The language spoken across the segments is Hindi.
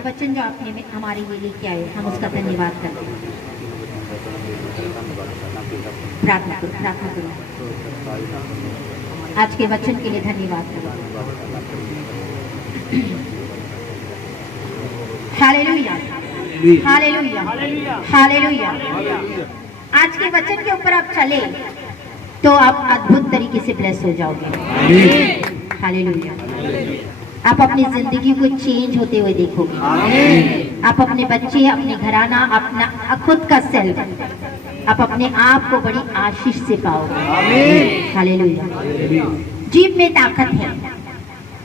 के वचन जो आपने हमारे लिए लेके आए, हम उसका धन्यवाद करते हैं। प्रार्थना करो, प्रार्थना करो। आज के वचन के लिए धन्यवाद करो। Hallelujah, hallelujah, hallelujah. आज के वचन के ऊपर आप चले तो आप अद्भुत तरीके से ब्लेस हो जाओगे। हालेलुया। आप अपनी जिंदगी को चेंज होते हुए देखोगे। आप अपने बच्चे, अपने घराना, अपना खुद का सेल्फ, आप अपने आप को बड़ी आशीष से पाओगे। हालेलुया। जीभ में ताकत है,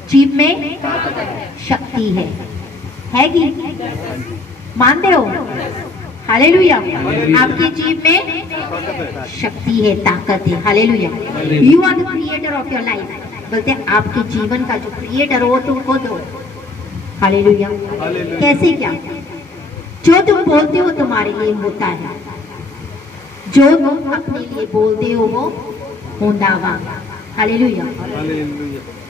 जीभ में शक्ति है कि मानते हो? हालेलुया। आपकी जीभ में शक्ति है, ताकत है। Hallelujah. You are the creator of your life. बोलते हैं आपके जीवन का जो क्रिएटर हो तुम खुद हो। हालेलुया। कैसे क्या? जो तुम बोलते हो तुम्हारे लिए होता है, जो तुम अपने लिए बोलते हो वो होंदावा। हालेलुया।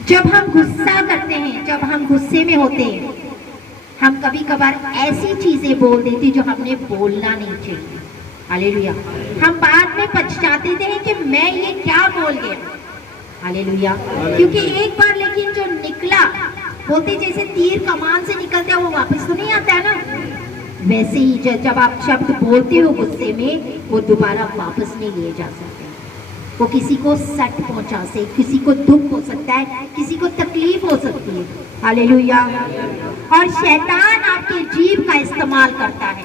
जब हम गुस्सा करते हैं, जब हम गुस्से में होते हैं, हम कभी कभार ऐसी चीजें बोल देते जो हमने बोलना नहीं चाहिए। हालेलुया। हम बाद में पछताते थे कि मैं ये क्या बोल गया। हालेलुया। क्योंकि एक बार लेकिन जो निकला, बोलते जैसे तीर कमान से निकलता है वो वापस तो नहीं आता है ना, वैसे ही जब आप शब्द बोलते हो गुस्से में, वो दोबारा वापस नहीं लिए जा सकते। वो किसी को सट पहुंचा से, किसी को दुख हो सकता है, किसी को तकलीफ हो सकती है। हालेलुया। और शैतान आपके जीभ का इस्तेमाल करता है।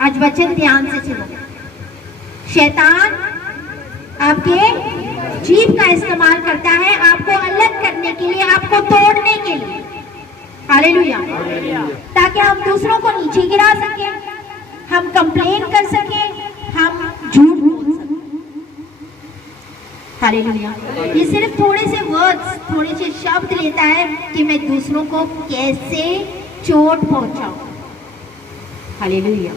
आज वचन ध्यान से सुनो। शैतान आपके जीभ का इस्तेमाल करता है आपको अलग करने के लिए, आपको तोड़ने के लिए। हालेलुया। ताकि हम दूसरों को नीचे गिरा सके, हम कंप्लेन कर सके, हम झूठ बोल सके। हालेलुया। ये सिर्फ थोड़े से वर्ड्स, थोड़े से शब्द लेता है कि मैं दूसरों को कैसे चोट पहुंचाऊं। हालेलुया।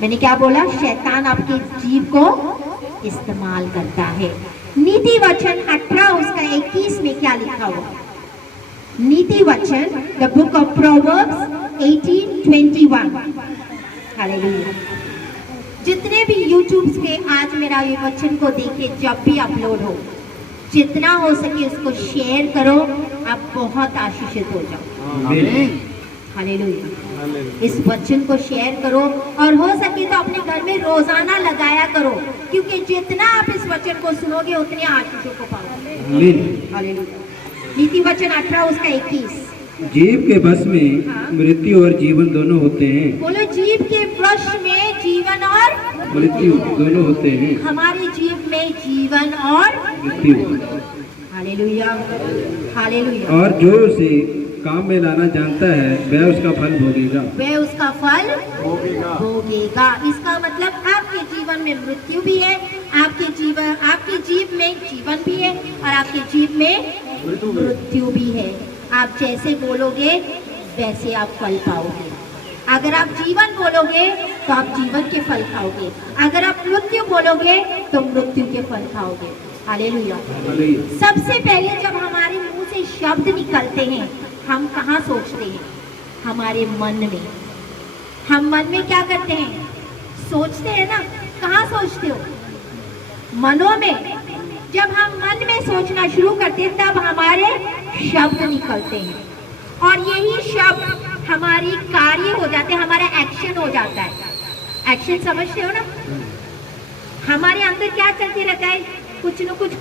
मैंने क्या बोला? शैतान आपके जीभ को इस्तेमाल करता है। नीति वचन 18 उसका 21 में क्या लिखा हुआ? नीति वचन, the book of proverbs 18:21। Hallelujah. जितने भी यूट्यूब पे आज मेरा ये वचन को देखे, जब भी अपलोड हो, जितना हो सके उसको शेयर करो, आप बहुत आशीषित हो जाओ। हालेलुया। इस वचन को शेयर करो और हो सके तो अपने घर में रोजाना लगाया करो, क्योंकि जितना आप इस वचन को सुनोगे उतने आशीषों को पाओगे। हालेलुया। नीति वचन 18 उसका 21। जीभ के वश में मृत्यु और जीवन दोनों होते हैं। बोलो, जीभ के वश में जीवन और मृत्यु दोनों होते हैं। हमारी जीभ में जीवन और मृत्यु। Hallelujah, hallelujah. और जो उसे काम में लाना जानता है वह उसका फल भोगेगा। वह उसका फल भोगेगा। इसका मतलब आपके जीवन में मृत्यु भी है, आपके जीभ में जीवन भी है और आपके जीभ में मृत्यु भी है। आप जैसे बोलोगे वैसे आप फल पाओगे। अगर आप जीवन बोलोगे तो आप जीवन के फल खाओगे, अगर आप मृत्यु बोलोगे तो मृत्यु के फल खाओगे। हालेलुया। सबसे पहले जब हमारे मुंह से शब्द निकलते हैं, हम कहाँ सोचते हैं? हमारे मन में। हम मन में क्या करते हैं? सोचते हैं ना। कहाँ सोचते हो? मनों में। जब हम मन में सोचना शुरू करते हैं तब हमारे शब्द निकलते हैं और यही शब्द हमारी कार्य हो जाते हैं, हमारा एक्शन हो जाता है। एक्शन समझते हो ना? हमारे अंदर क्या चलते रहता है? कुछ न कुछ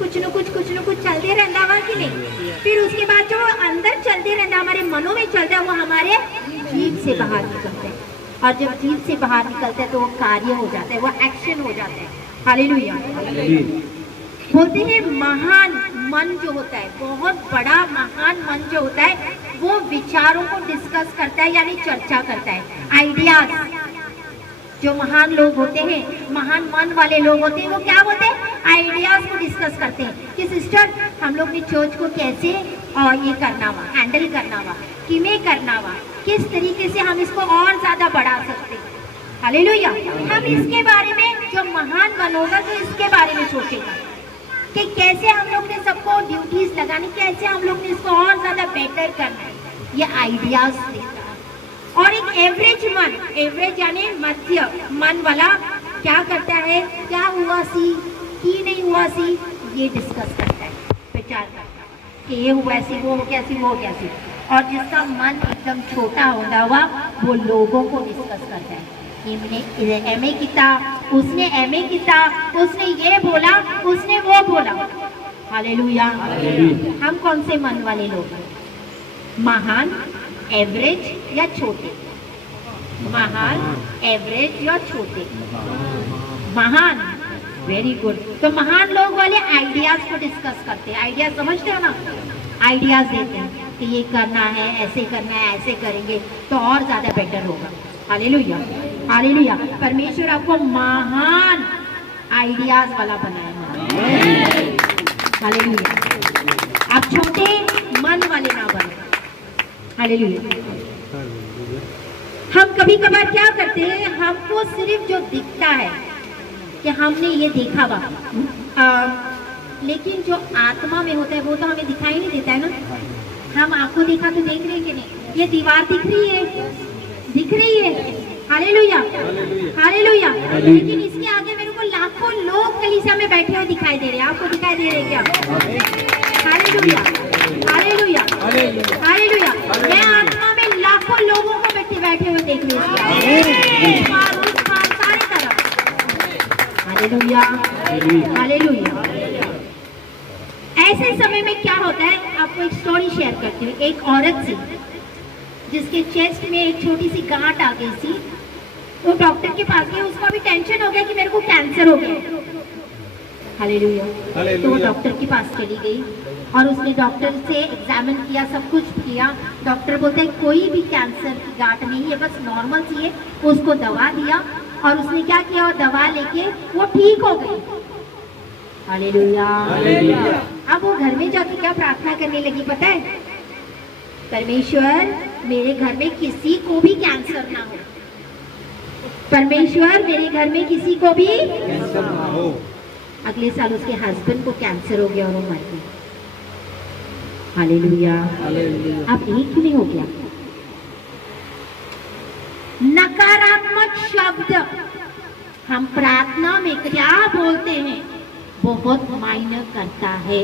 चलते रहता है कि नहीं? फिर उसके बाद जो अंदर चलते रहता है, हमारे मनों में चलता है, वो हमारे जीभ से बाहर निकलते हैं और जब जीभ से बाहर निकलता है तो वो कार्य हो जाता है, वो एक्शन हो जाता है। हालेलुया। बोलते हैं महान मन जो होता है, बहुत बड़ा महान मन जो होता है, वो विचारों को डिस्कस करता है, यानी चर्चा करता है। आइडियाज। जो महान लोग होते हैं, महान मन वाले लोग होते हैं, वो क्या बोलते हैं? आइडियाज को डिस्कस करते हैं कि सिस्टर हम लोग ने चर्च को कैसे ये करना वा, हैंडल करना वा, किमें करना वा, किस तरीके से हम इसको और ज्यादा बढ़ा सकते हैं। हालेलुया। हम इसके बारे में, जो महान मन होगा तो इसके बारे में सोचेगा कि कैसे हम लोग ने सबको ड्यूटीज लगानी, कैसे हम लोग ने इसको और ज्यादा बेटर करना है। ये आइडियाज देता है एवरेज मन, एवरेज यानी मध्य मन वाला क्या करता है, क्या हुआ सी की नहीं हुआ सी, ये डिस्कस करता है, विचार करता है कि ये हुआ सी, वो हो गया सी, वो हो गया सी। और जिसका मन एकदम छोटा होता हुआ वो लोगों को डिस्कस करता है, इमने एमए किया, उसने एमए किया, उसने ये बोला, उसने वो बोला। हालेलुया। हम कौन से मन वाले लोग हैं? महान, एवरेज या छोटे? महान, एवरेज या छोटे? महान, वेरी गुड। तो महान लोग वाले आइडियाज को डिस्कस करते हैं, आइडियाज समझते हो ना, आइडियाज देते हैं कि ये करना है, ऐसे करना है, ऐसे करेंगे तो और ज्यादा बेटर होगा। Hallelujah, hallelujah. परमेश्वर आपको महान आइडियाज वाला बनाया है। हालेलुया। आप छोटे मन वाले ना बने। हालेलुया। हम कभी कभार क्या करते हैं, हमको सिर्फ जो दिखता है कि हमने ये देखा हुआ, लेकिन जो आत्मा में होता है वो तो हमें दिखाई नहीं देता है ना। हम आंखों देखा तो देख रहे हैं कि नहीं, ये दीवार दिख रही है, दिख रही है। Hallelujah, hallelujah. लेकिन इसके आगे मेरे को लाखों लोग कलीसिया में बैठे हुए दिखाई दे रहे हैं। आपको दिखाई दे रहे हैं क्या? Hallelujah, hallelujah, hallelujah. मैं आत्मा में लाखों लोगों को बैठे हुए देख रही हूँ, सारी तरफ। Hallelujah, hallelujah. ऐसे समय में क्या होता है, आपको एक स्टोरी शेयर करती हूँ। एक औरत थी जिसके चेस्ट में एक छोटी सी गांठ आ गई थी। वो डॉक्टर के पास गई, उसका भी टेंशन हो गया कि मेरे को कैंसर हो गया। हालेलुया। तो वो डॉक्टर के पास चली गई और उसने डॉक्टर से एग्जामिन किया, सब कुछ किया। डॉक्टर बोलते हैं कोई भी कैंसर की गांठ नहीं है, बस नॉर्मल सी है। उसको दवा दिया और उसने क्या किया, और दवा लेके वो ठीक हो गई। हालेलुया। अब वो घर में जाके क्या प्रार्थना करने लगी पता है? परमेश्वर मेरे घर में किसी को भी कैंसर ना हो, परमेश्वर मेरे घर में किसी को भी कैंसर ना हो। अगले साल उसके हस्बैंड को कैंसर हो गया और वो मर गई। हालेलुया। अब एक क्यों नहीं हो गया? नकारात्मक शब्द हम प्रार्थना में क्या बोलते हैं बहुत मायने करता है।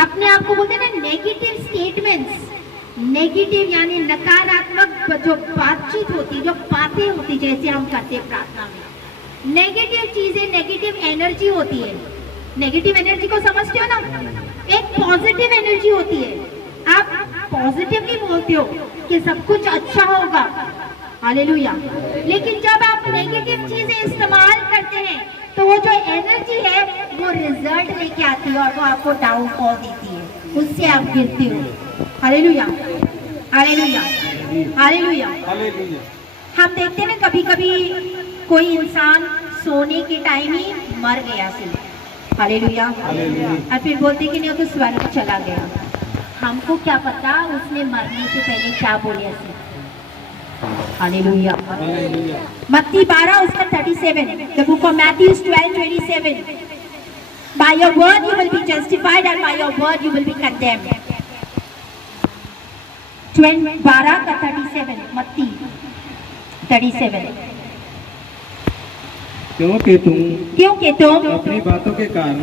अपने आप को बोलते हैं ना नेगेटिव स्टेटमेंट्स, नेगेटिव यानी नकारात्मक जो बातचीत होती, जो बातें होती, जैसे हम करते हैं प्रार्थना में, नेगेटिव चीजें, नेगेटिव एनर्जी होती है। नेगेटिव एनर्जी को समझते हो ना? एक पॉजिटिव एनर्जी होती है। आप पॉजिटिवली बोलते हो कि सब कुछ अच्छा होगा। हालेलुया। लेकिन जब आप नेगेटिव चीजें इस्तेमाल करते हैं तो वो जो एनर्जी है वो रिजल्ट लेके आती है और वो आपको डाउनफॉल देती है, उससे आप गिरते हो। Hallelujah, hallelujah, hallelujah. हम देखते हैं ना कभी कभी कोई इंसान सोने के टाइम ही मर गया सी। हालेलुया। और फिर बोलते कि नहीं वो तो स्वर्ग चला गया। हमको क्या पता उसने मरने से पहले क्या बोला सी। हालेलुया। मत्ती 12 उसका 37, the book of Matthew 12:27. By your word you will be justified and by your word you will be condemned. 12 का 37, मत्ती 37। क्योंकि तुम अपनी बातों के कारण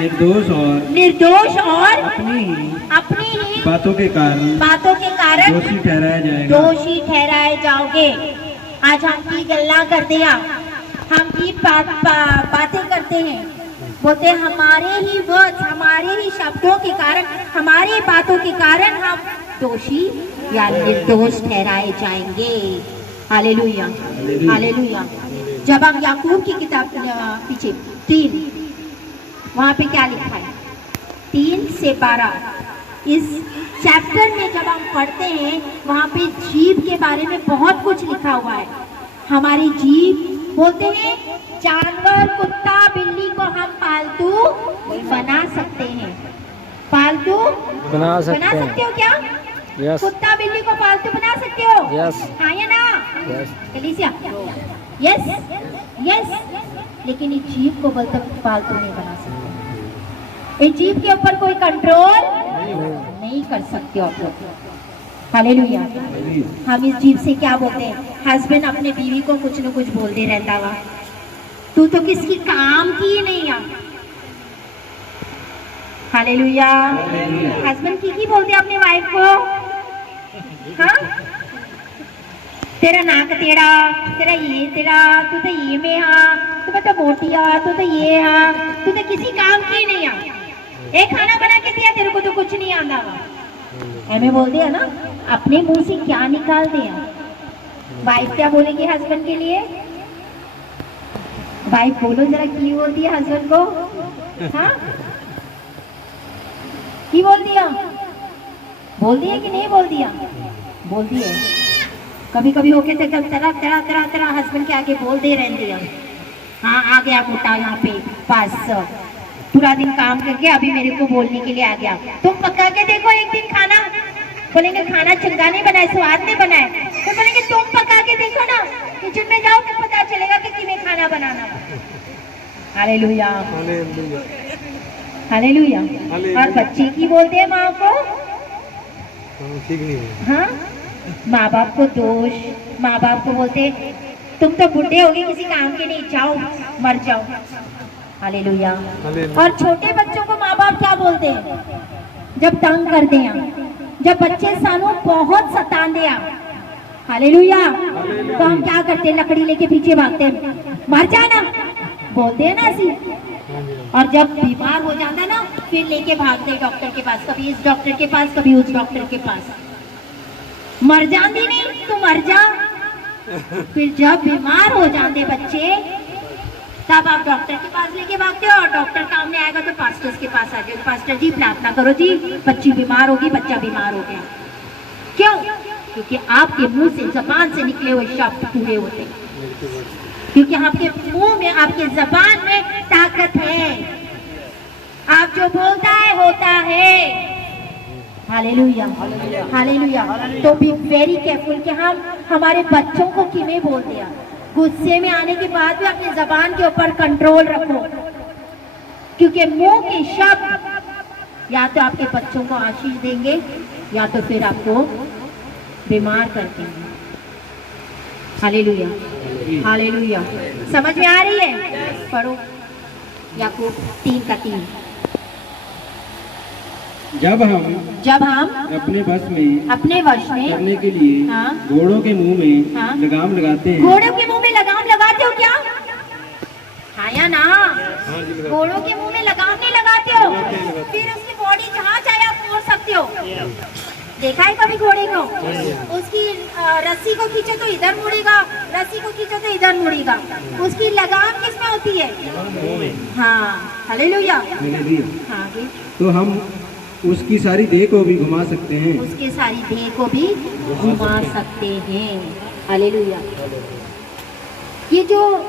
निर्दोष और अपनी ही बातों के कारण दोषी ठहराए जाओगे। आज हम की गल्ला करते हैं, हम की बातें करते हैं, बोलते हैं हमारे ही वर्ड्स, हमारे ही शब्दों के कारण, हमारी बातों के कारण हम दोषी या निर्दोष ठहराए जाएंगे। Hallelujah, hallelujah. जब हम याकूब की किताब पीछे 3, वहां पे क्या लिखा है 3 से 12, इस चैप्टर में जब हम पढ़ते हैं वहां पे जीव के बारे में बहुत कुछ लिखा हुआ है। हमारी जीव, बोलते हैं जानवर, कुत्ता, बिल्ली को हम पालतू बना सकते हैं। पालतू बना सकते हो क्या? Yes. कुत्ता बिल्ली को पालतू बना सकते हो? yes. हाँ या ना? कलीसिया यस, यस। लेकिन इस जीव को बोलते पालतू नहीं बना सकते। इस जीव के ऊपर कोई कंट्रोल नहीं कर सकते आप लोग। हालेलुया। हम इस जीव से क्या बोलते हैं, हस्बैंड अपने बीवी को कुछ न कुछ बोलते रहता हुआ, तू तो किसकी काम की ही नहीं है। हालेलुया। हस्बैंड की बोलते अपनी वाइफ को, हाँ तेरा नाक तेरा, तेरा ये तेरा, तू तो ये में हाँ, तू तो मोटी हाँ, तू तो ये हाँ, तू तो किसी काम की नहीं है। एक खाना बना के दिया तेरे को तो कुछ नहीं आता वहाँ, हमें बोल दिया ना, अपने मुंह से क्या निकाल दिया। वाइफ क्या बोलेगी हस्बैंड के लिए, वाइफ बोलो जरा की बोलती है हस्बैंड को, हाँ की बोल दिया, बोल दिया कि नहीं बोल दिया, बोल दिया। कभी कभी होके तो तेरा तेरा तेरा तेरा हस्बैंड के आगे बोल दे रहती है, हाँ आ गया मोटा यहाँ पे पास, पूरा दिन काम करके अभी मेरे को बोलने के लिए आ गया। तुम पका के देखो एक दिन खाना, बोलेंगे खाना चंगा नहीं बनाए, स्वाद नहीं बनाए, तो बोलेंगे तुम पका के देखो ना, किचन में जाओ तो पता चलेगा कि किਵੇਂ खाना बनाना। Hallelujah, hallelujah. और बच्चे की बोलते हैं माँ को, ठीक नहीं है। हाँ माँ बाप को दोष, माँ बाप को बोलते तुम तो बुढ़े हो गए किसी काम के नहीं, जाओ मर जाओ। हालेलुया। और छोटे बच्चों को माँ बाप क्या बोलते हैं, जब तंग करते हैं, जब बच्चे सानू बहुत सताते हैं, हालेलुया, तो हम क्या करते हैं, लकड़ी लेके पीछे भागते हैं, मर जाना बोलते हैं ना ऐसी। और जब बीमार हो जाता ना फिर लेके भागते डॉक्टर के पास, कभी इस डॉक्टर के पास कभी उस डॉक्टर के पास, मर जाती नहीं तो मर जा। फिर जब बीमार हो जाते बच्चे तब आप डॉक्टर के पास लेके भागते हो, और डॉक्टर काम नहीं आएगा तो पास्टर्स के पास आ जाओ, पास्टर जी प्रार्थना करो जी, बच्ची बीमार होगी, बच्चा बीमार हो गया। क्यों? क्योंकि आपके मुंह से, जबान से निकले हुए शब्द पूरे होते, क्योंकि आपके मुंह में, आपके जबान में ताकत है, आप जो बोलता है होता है। Hallelujah, hallelujah. तो बी वेरी केयरफुल कि हम हमारे बच्चों को किमें बोलते हैं। गुस्से में आने के बाद भी अपने जबान के ऊपर कंट्रोल रखो, क्योंकि मुंह के शब्द या तो आपके बच्चों को आशीष देंगे या तो फिर आपको बीमार कर देंगे। Hallelujah, hallelujah. समझ में आ रही है? पढ़ो याकूब 3:3। जब हम अपने वश में करने के लिए हाँ, घोड़ों के मुंह में हाँ, लगाम लगाते हैं। घोड़ों के मुंह में लगाम लगाते हो क्या? हाँ या ना? घोड़ों के मुंह में लगाम नहीं लगाते हो, फिर उसकी बॉडी जहाँ चाहे आप मोड़ सकते हो। देखा है कभी घोड़े को? उसकी रस्सी को खींचो तो इधर मुड़ेगा, रस्सी को खींचो तो इधर मुड़ेगा। उसकी लगाम किसमें होती है? हाँ, हालेलुया। हाँ जी। तो हम उसकी सारी देह को भी घुमा सकते हैं, उसके सारी देह को भी घुमा सकते हैं। हालेलुया। ये जो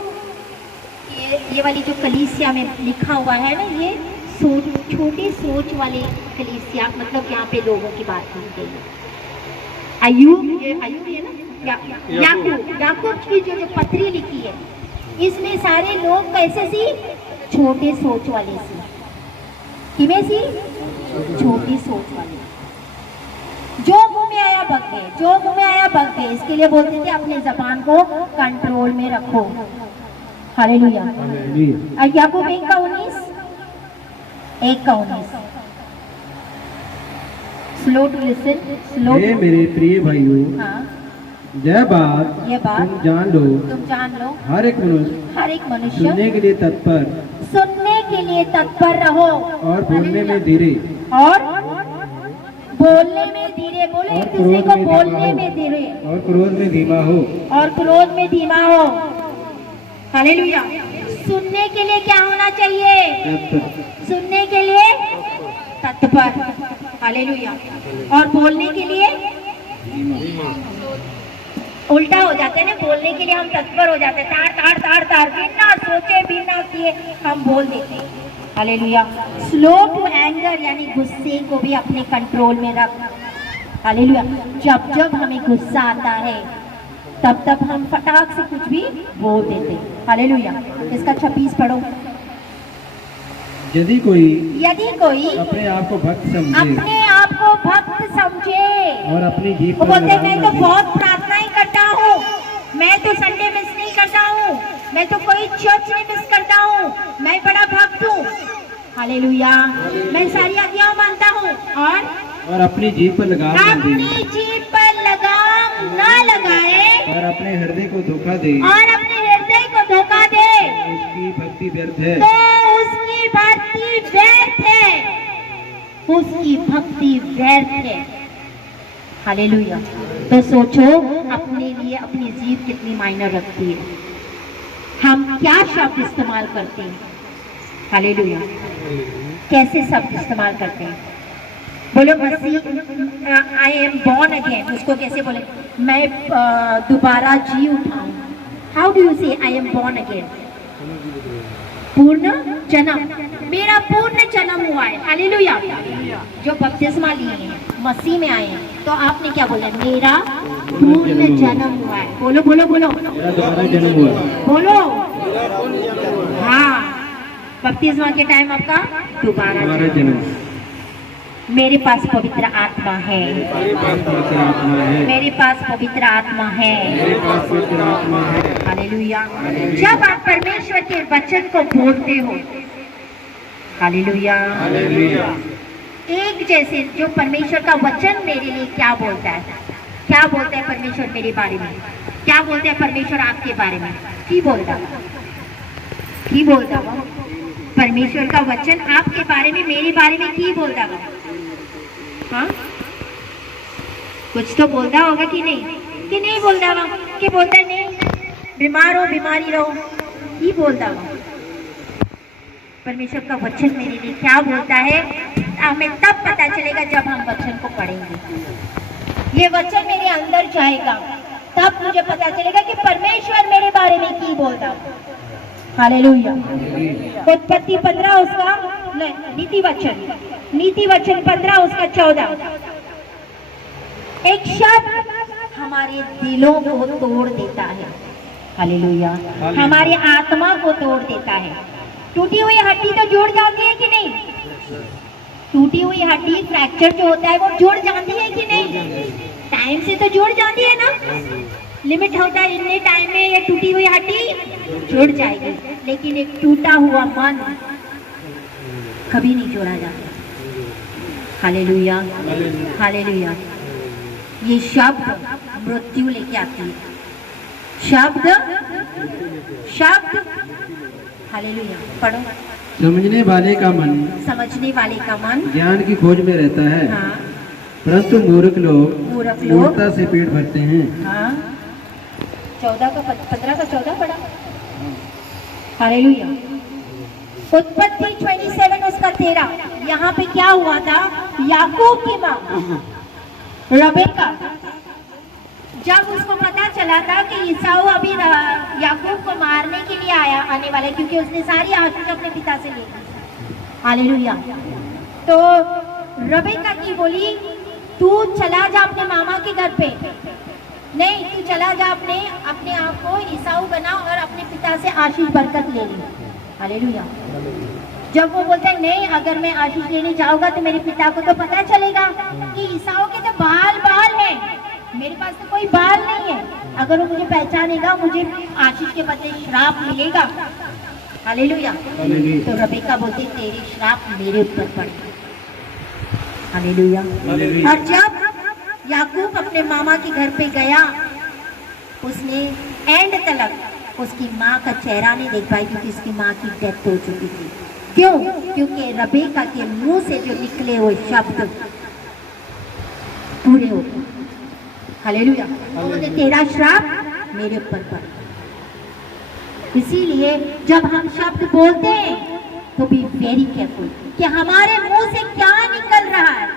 ये वाली जो कलीसिया में लिखा हुआ है ना, ये छोटी सोच वाले कलीसिया, मतलब यहाँ पे लोगों की बात करते हैं। अय्यूब है ना, याकूब की जो पत्री लिखी है, इसमें सारे लोग कैसे सी? छोटे सोच वाले सी। किमें सी? छोटी सोच वाले। जो मुंह में आया बक गए, जो मुंह में आया बक गए। इसके लिए बोलते थे अपने जबान को कंट्रोल में रखो। हालेलुया। और याकूब 1:19 स्लो टू लिसन, स्लो। हे मेरे प्रिय भाइयों, हाँ, यह बात तुम जान लो, हर एक मनुष्य सुनने के लिए तत्पर रहो, और बोलने में धीरे, बोले एक दूसरे को बोलने में धीरे, और क्रोध में धीमा हो, हालेलुया। सुनने के लिए क्या होना चाहिए? सुनने के लिए तत्पर, हालेलुया। और बोलने के लिए उल्टा हो जाता है ना, बोलने के लिए हम तत्पर हो जाते हैं, ताड़ बिना सोचे बिना किए हम बोल देते हैं। हालेलुया। स्लो टू एंगर, यानी गुस्से को भी अपने कंट्रोल में रख। हालेलुया। जब हमें गुस्सा आता है तब हम फटाक से कुछ भी बोल देते हैं। हालेलुया। इसका 26 पढ़ो। यदि कोई अपने आप को भक्त समझे और अपनी जीभ वो पर बोलते लगाम मैं न तो दे। बहुत प्रार्थनाएं करता हूँ, मैं तो संडे मिस नहीं करता हूँ, मैं तो कोई चर्च नहीं मिस करता हूँ, मैं बड़ा भक्त हूँ, हालेलुया, मैं सारी आज्ञाएं मानता हूँ, और अपनी जीभ पर लगाम न दे अपनी जीभ पर लगाम न लगाए और अपने हृदय को धोखा दे, और अपने हृदय को धोखा दे उसकी भक्ति व्यर्थ है। तो उसकी भक्ति व्यर्थ है, उसकी भक्ति व्यर्थ है, हालेलुया। तो सोचो अपने लिए अपनी जीभ कितनी मायने रखती है, हम क्या शब्द इस्तेमाल करते हैं, हालेलुया, कैसे शब्द इस्तेमाल करते हैं। बोलो मसीह आई एम बॉर्न अगेन, उसको कैसे बोले, मैं दोबारा जी उठाऊं, हाउ डू यू से आई एम बॉर्न अगेन, पूर्ण जन्म, मेरा पूर्ण जन्म हुआ है, हालेलुया। जो बपतिस्मा लिए हैं, मसीह में आए हैं, तो आपने क्या बोला, मेरा पूर्ण जन्म हुआ है, बोलो बोलो बोलो मेरा दोबारा जन्म हुआ। बोलो, हाँ, बपतिस्मा के टाइम आपका दोबारा हमारा जन्म। जन्म मेरे पास पवित्र आत्मा है, मेरे पास पवित्र आत्मा है, मेरे पास पवित्र आत्मा है, मेरे पास पवित्र आत्मा है। हालेलुया। जब आप परमेश्वर के वचन को बोलते हो, हालेलुया, हालेलुया। एक जैसे जो परमेश्वर का वचन मेरे लिए क्या बोलता है, क्या बोलता है परमेश्वर मेरे बारे में, क्या बोलता है परमेश्वर आपके बारे में, की बोलता वो परमेश्वर का वचन आपके बारे में मेरे बारे में की बोलता वो, हाँ, कुछ तो बोलता होगा कि नहीं बोलता वो, कि बोलता है नहीं, बीमार हो बीमारी रहो, ही बोलता वो। परमेश्वर का वचन मेरे लिए क्या बोलता है, हमें तब पता चलेगा जब हम वचन को पढ़ेंगे, ये वचन मेरे अंदर जाएगा, तब मुझे पता चलेगा कि परमेश्वर मेरे बारे में की बोलता है, हालेलुया। उत्पत्ति 15 उसका नीति वचन 15 उसका 14, एक शब्द हमारे दिलों को तोड़ देता है, हालेलुया, हमारी आत्मा को तोड़ देता है। टूटी हुई हड्डी तो जुड़ जाती है कि नहीं, टूटी हुई हड्डी फ्रैक्चर जो होता है वो जुड़ जाती है कि नहीं, टाइम से तो जुड़ जाती है ना, लिमिट होता है इतने टाइम में ये टूटी हुई हड्डी जुड़ जाएगी, लेकिन एक टूटा हुआ मन कभी नहीं जोड़ा जाता, हालेलुया, हालेलुया। ये शब्द मृत्यु लेके आती है, शब्द हालेलुया, पढ़ो। समझने वाले का मन ज्ञान की खोज में रहता है, हाँ, परंतु मूर्ख लोग मूर्खता से पेट भरते हैं। हाँ, 15 का 14 पढ़ा, हालेलुया। उत्पत्ति 27 उसका 13, यहाँ पे क्या हुआ था, याकूब की माँ रबेका, जब उसको पता चला था कि ईसाऊ अभी याकूब को मारने के लिए आने वाला है, क्योंकि उसने सारी आशीष अपने पिता से ली, हालेलुया। तो रबेका की बोली, तू चला जा अपने मामा के घर पे, नहीं तू चला जा अपने आप को ईसाऊ बना और अपने पिता से आशीष बरकत ले ली, हालेलुया। जब वो बोलता है नहीं, अगर मैं आशीष लेने जाऊंगा तो मेरे पिता को तो पता चलेगा कि ईसाऊ के तो बाल है, मेरे पास तो कोई बाल नहीं है, अगर वो मुझे पहचानेगा मुझे आशीष के बदले श्राप मिलेगा, हालेलुया। तो रबेका बोलती तेरे श्राप मेरे ऊपर पड़े, हालेलुया। और जब याकूब अपने मामा के घर पे गया, उसने एंड तक उसकी माँ का चेहरा नहीं देख पाई, क्योंकि उसकी माँ की डेथ हो चुकी थी। क्यों? क्योंकि रबेका के मुंह से जो निकले हुए शब्द पूरे हो गए, हालेलुया। बोलते तेरा श्राप मेरे ऊपर पड़ा। इसीलिए जब हम शब्द बोलते हैं तो बी वेरी केयरफुल कि हमारे मुंह से क्या निकल रहा है,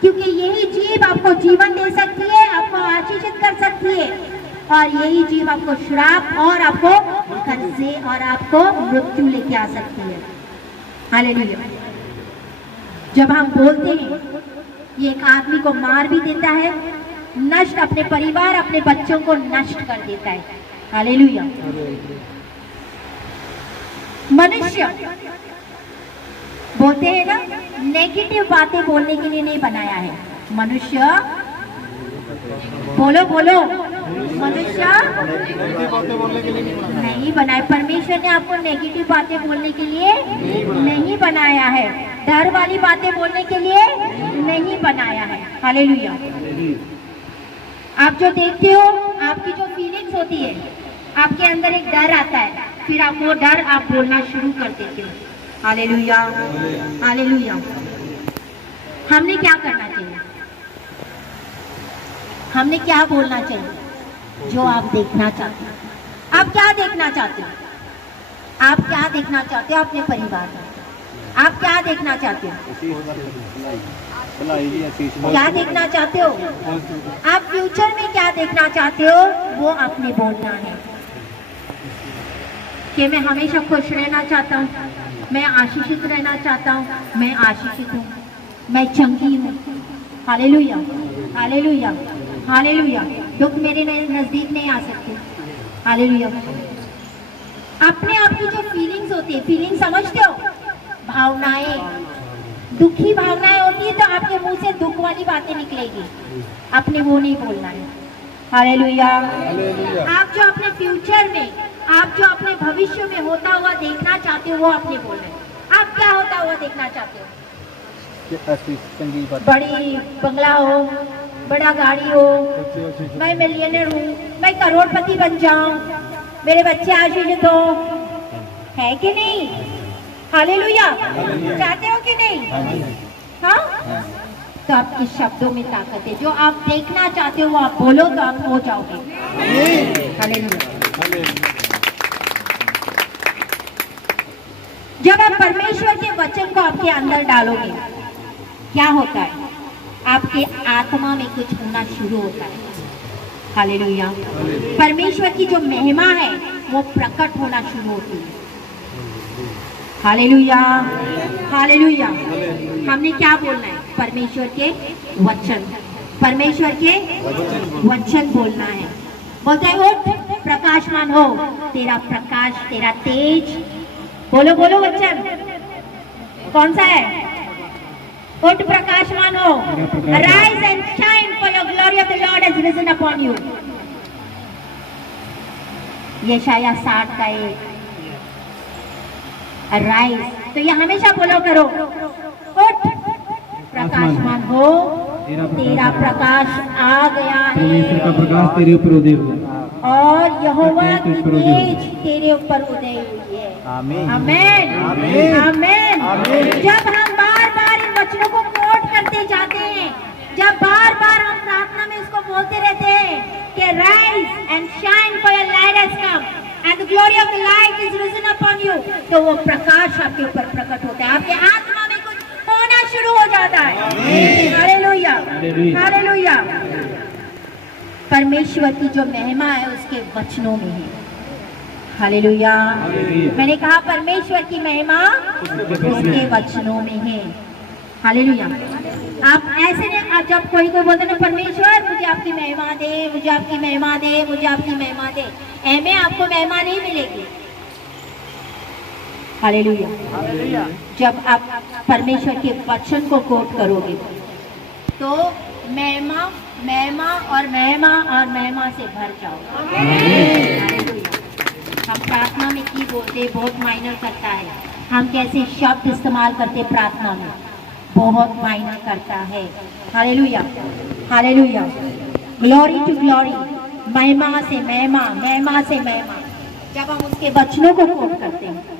क्योंकि यही जीभ आपको जीवन दे सकती है, आपको आशीषित कर सकती है, और यही जीभ आपको श्राप और आपको कर्जे और आपको मृत्यु लेके आ सकती है, हालेलुया। जब हम बोलते हैं ये एक आदमी को मार भी देता है, नष्ट अपने परिवार अपने बच्चों को नष्ट कर देता है, हालेलुया। मनुष्य बोलते हैं ना, नेगेटिव बातें बोलने के लिए नहीं बनाया है मनुष्य। बोलो बोलो, मनुष्य नहीं बनाया। परमेश्वर ने आपको नेगेटिव बातें बोलने के लिए नहीं बनाया है, डर वाली बातें बोलने के लिए नहीं बनाया है। हालेलुया। आप जो देखते हो, आपकी जो फीलिंग्स होती है, आपके अंदर एक डर आता है, फिर आप वो डर आप बोलना शुरू कर देते हो। Hallelujah, hallelujah. हमने क्या करना चाहिए? हमने क्या बोलना चाहिए? जो आप देखना चाहते हो। आप क्या देखना चाहते हो? आप क्या देखना चाहते हो अपने परिवार में? आप क्या देखना चाहते हो? क्या देखना चाहते हो? आप फ्यूचर में क्या देखना चाहते हो, वो आपने बोलना है। कि मैं हमेशा खुश रहना चाहता हूँ, मैं आशीषित रहना चाहता हूँ, मैं आशीषित हूँ, मैं चंगी हूँ। Hallelujah, hallelujah, hallelujah. दुख मेरे नजदीक नहीं आ सकते। हालेलुया। अपने आप की जो फीलिंग्स होती है, फीलिंग समझते हो? भावनाएं, दुखी भावनाएं होती है तो आपके मुंह से दुख वाली बातें निकलेगी, आपने वो नहीं बोलना है। हालेलुया। आप जो अपने फ्यूचर में, आप जो अपने भविष्य में होता हुआ देखना चाहते हो, वो आपने बोलना है। आप क्या होता हुआ देखना चाहते हो? बड़ी बंगला हो, बड़ा गाड़ी हो, मैं मिलियनर हूँ, मैं करोड़पति बन जाऊं, मेरे बच्चे आशीषित हो, है कि नहीं? हालेलुया। चाहते हो कि नहीं? हाँ। तो आपके शब्दों में ताकत है। जो आप देखना चाहते हो वो आप बोलो तो आप हो जाओगे। हालेलुया। जब आप परमेश्वर के वचन को आपके अंदर डालोगे, क्या होता है? आपके आत्मा में कुछ होना शुरू होता है। हालेलुया। परमेश्वर की जो महिमा है वो प्रकट होना शुरू होती है। Hallelujah, hallelujah. हमने क्या बोलना है? परमेश्वर के वचन, परमेश्वर के वचन बोलना है। बोलते हैं उठ प्रकाशमान हो, तेरा प्रकाश, तेरा तेज। बोलो बोलो वचन कौन सा है? उठ प्रकाशमान हो, arise and shine for your glory of the Lord has risen upon you। यशाया 60 का 1। अराइज, तो ये हमेशा बोलो करो, उठ प्रकाशमान हो, तेरा प्रकाश आ गया है, परमेश्वर का प्रकाश तेरे ऊपर उदय हुआ और यहोवा की तेज तेरे ऊपर उदय हुई है। आमीन, आमीन, आमीन। जब हम बार बार इन वचनों को कोट करते जाते हैं, जब बार बार हम प्रार्थना में इसको बोलते रहते हैं कि rise and shine for your light has come and the glory of the light is risen upon you, तो वो प्रकाश आपके ऊपर प्रकट होता है, आपके आत्मा में कुछ होना शुरू हो जाता है। Hallelujah, hallelujah. परमेश्वर की जो महिमा है उसके वचनों में है। हालेलुया। मैंने कहा परमेश्वर की महिमा उसके वचनों में है। हालेलुया। आप ऐसे नहीं, आप जब कोई बोलते ना परमेश्वर मुझे आपकी महिमा दे, मुझे आपकी महिमा दे, मुझे आपकी महिमा दे, ऐमें आपको महिमा नहीं मिलेगी। हालेलुया। जब आप परमेश्वर के वचन को कोट करोगे तो महिमा, महिमा और महिमा और महिमा से भर जाओगे। हालेलुया। हम प्रार्थना में की बोलते बहुत मायनर करता है, हम कैसे शब्द इस्तेमाल करते प्रार्थना में बहुत मायना करता है। Hallelujah, hallelujah. Glory to glory, महिमा से महिमा, महिमा से महिमा। जब हम उसके वचनों को कोट करते हैं,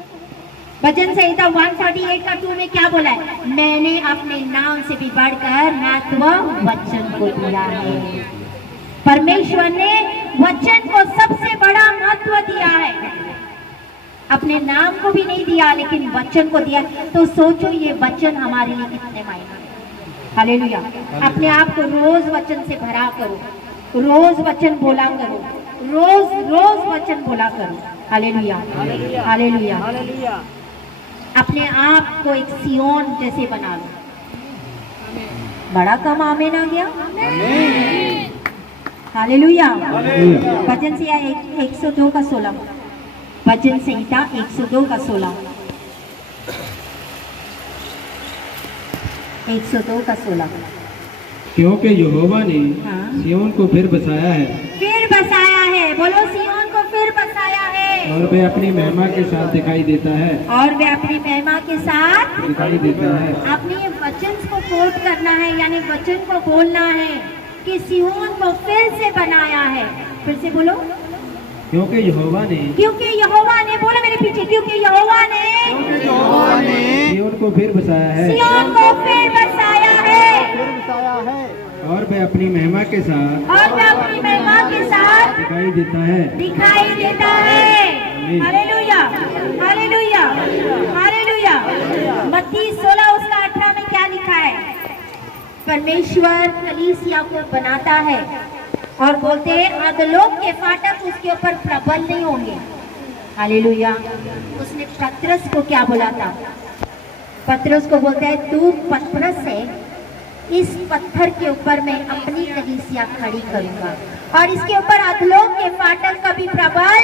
वचन संहिता 148 का 2 में क्या बोला है? मैंने अपने नाम से भी बढ़कर महत्व वचन को दिया है। परमेश्वर ने वचन को सबसे बड़ा महत्व दिया है। अपने नाम को भी नहीं दिया लेकिन वचन को दिया, तो सोचो ये वचन हमारे लिए कितने मायने। हालेलुया। अपने आप को रोज वचन से भरा करो, रोज वचन बोला करो, रोज रोज वचन बोला करो। Hallelujah, hallelujah. अपने आप को एक सियोन जैसे बना लो। बड़ा कम आमीन आ गया। हालेलुया। वचन संहिता 102 का 16, वचन संहिता 102 का 16। 102 का 16। क्योंकि यहोवा ने हाँ। सिय्योन को फिर बसाया है फिर बसाया है, बोलो सिय्योन को फिर बसाया है। और वे अपनी महिमा के साथ दिखाई देता है। और वे अपनी महिमा के साथ दिखाई देता है। अपने वचन को कोट करना है, यानी वचन को बोलना है कि सिय्योन को फिर से बनाया है। फिर से बोलो, क्योंकि यहोवा ने बोलो मेरे पीछे, क्योंकि यहोवा ने सिय्योन को फिर बसाया है सिय्योन को फिर बसाया है। और वे अपनी महिमा के साथ और वे अपनी महिमा के साथ दिखाई देता है। Hallelujah, hallelujah, hallelujah. मत्ती 16 उसका 18 में क्या लिखा है? परमेश्वर कलीसिया को बनाता है और बोलते हैं अधोलोक के फाटक उसके ऊपर प्रबल नहीं होंगे। हालेलुया। उसने पतरस को क्या बोला था? पतरस को बोलता है तू पतरस है, इस पत्थर के ऊपर मैं अपनी कलीसिया खड़ी करूंगा और इसके ऊपर अधोलोक के फाटक कभी प्रबल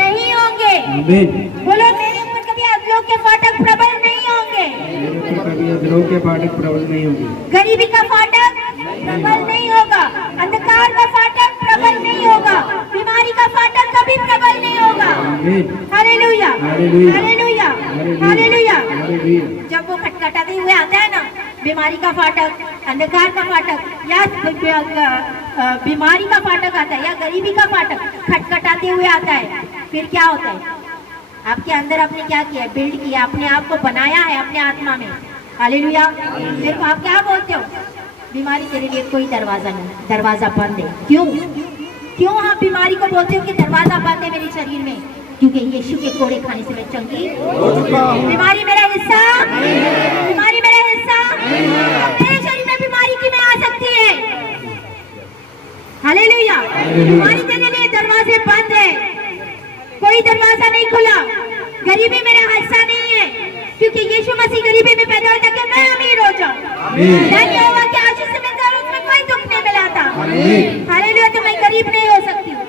नहीं होंगे। बोलो, मेरे ऊपर कभी अधोलोक के फाटक प्रबल नहीं होंगे। कभी अधोलोक के फाटक प्रबल नहीं होंगे। गरीबी का फाटक प्रबल नहीं होगा, अंधकार का फाटक प्रबल नहीं होगा, बीमारी का फाटक कभी प्रबल नहीं होगा। Hallelujah, hallelujah, hallelujah. जब वो खटखटाते हुए आता है ना, बीमारी का फाटक, अंधकार का फाटक या बीमारी का फाटक आता है या गरीबी का फाटक खटखटाते हुए आता है, फिर क्या होता है? आपके अंदर आपने क्या किया? बिल्ड किया, अपने आप को बनाया है अपने आत्मा में। हालेलुया। फिर आप क्या बोलते हो? बीमारी तेरे लिए कोई दरवाजा नहीं, दरवाजा बंद है। क्यों आप बीमारी को बोलते हो कि दरवाजा बंद है मेरे शरीर में? क्योंकि यीशु के कोड़े खाने से मैं चंगी। बीमारी मेरा हिस्सा, बीमारी मेरा हिस्सा। मेरे शरीर में बीमारी की में आ सकती है। हालेलुया। बीमारी तेरे लिए दरवाजे बंद है, कोई दरवाजा नहीं खुला। गरीबी मेरा हिस्सा नहीं है, क्योंकि यीशु मसीह गरीबी में पैदा होता कि मैं अमीर हो जाऊं। नहीं होगा कि आशीष से मिलता है, उसमें कोई दुख नहीं मिलाता। हालेलुया। तो मैं गरीब नहीं हो सकती हूँ।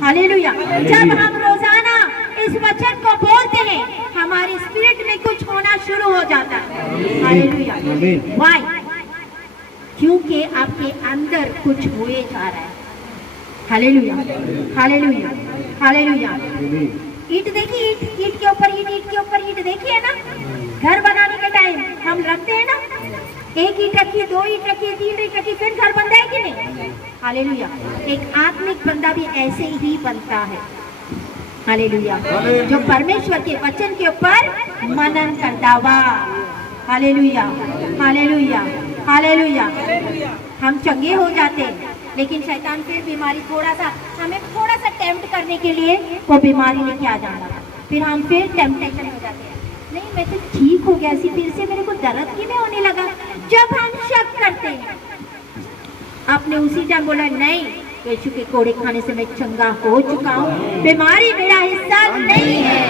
हालेलुया। जब हम रोजाना इस वचन को बोलते हैं, हमारे स्पिरिट में कुछ होना शुरू हो जाता है। हालेलुया। व्हाई? क्योंकि आपके अंदर कुछ हुए जा रहा है। Hallelujah, hallelujah, hallelujah. ईंट देखिए, ईंट के ऊपर ईंट, ईंट के ऊपर ईंट देखिए ना। घर बनाने के टाइम हम रखते हैं ना, एक ईंट रखी, 2 ईंट रखी, 3 ईंट रखी, फिर घर बनता है कि नहीं? हालेलुया। एक आत्मिक बंदा भी ऐसे ही बनता है। हालेलुया। जो परमेश्वर के वचन के ऊपर मनन करता हुआ। Hallelujah, hallelujah, hallelujah. हम चंगे हो जाते हैं, लेकिन शैतान फिर बीमारी हमें थोड़ा सा टेम्प्ट करने के लिए वो बीमारी लेके आ जाता है। फिर हम फिर टेम्पटेशन हो जाते हैं, नहीं मैं तो ठीक हो गया, फिर से मेरे को दर्द क्यों नहीं होने लगा? जब हम शक करते हैं, आपने उसी टाइम बोला नहीं, यीशु के कोड़े खाने से मैं चंगा हो चुका हूँ, बीमारी मेरा हिस्सा नहीं है।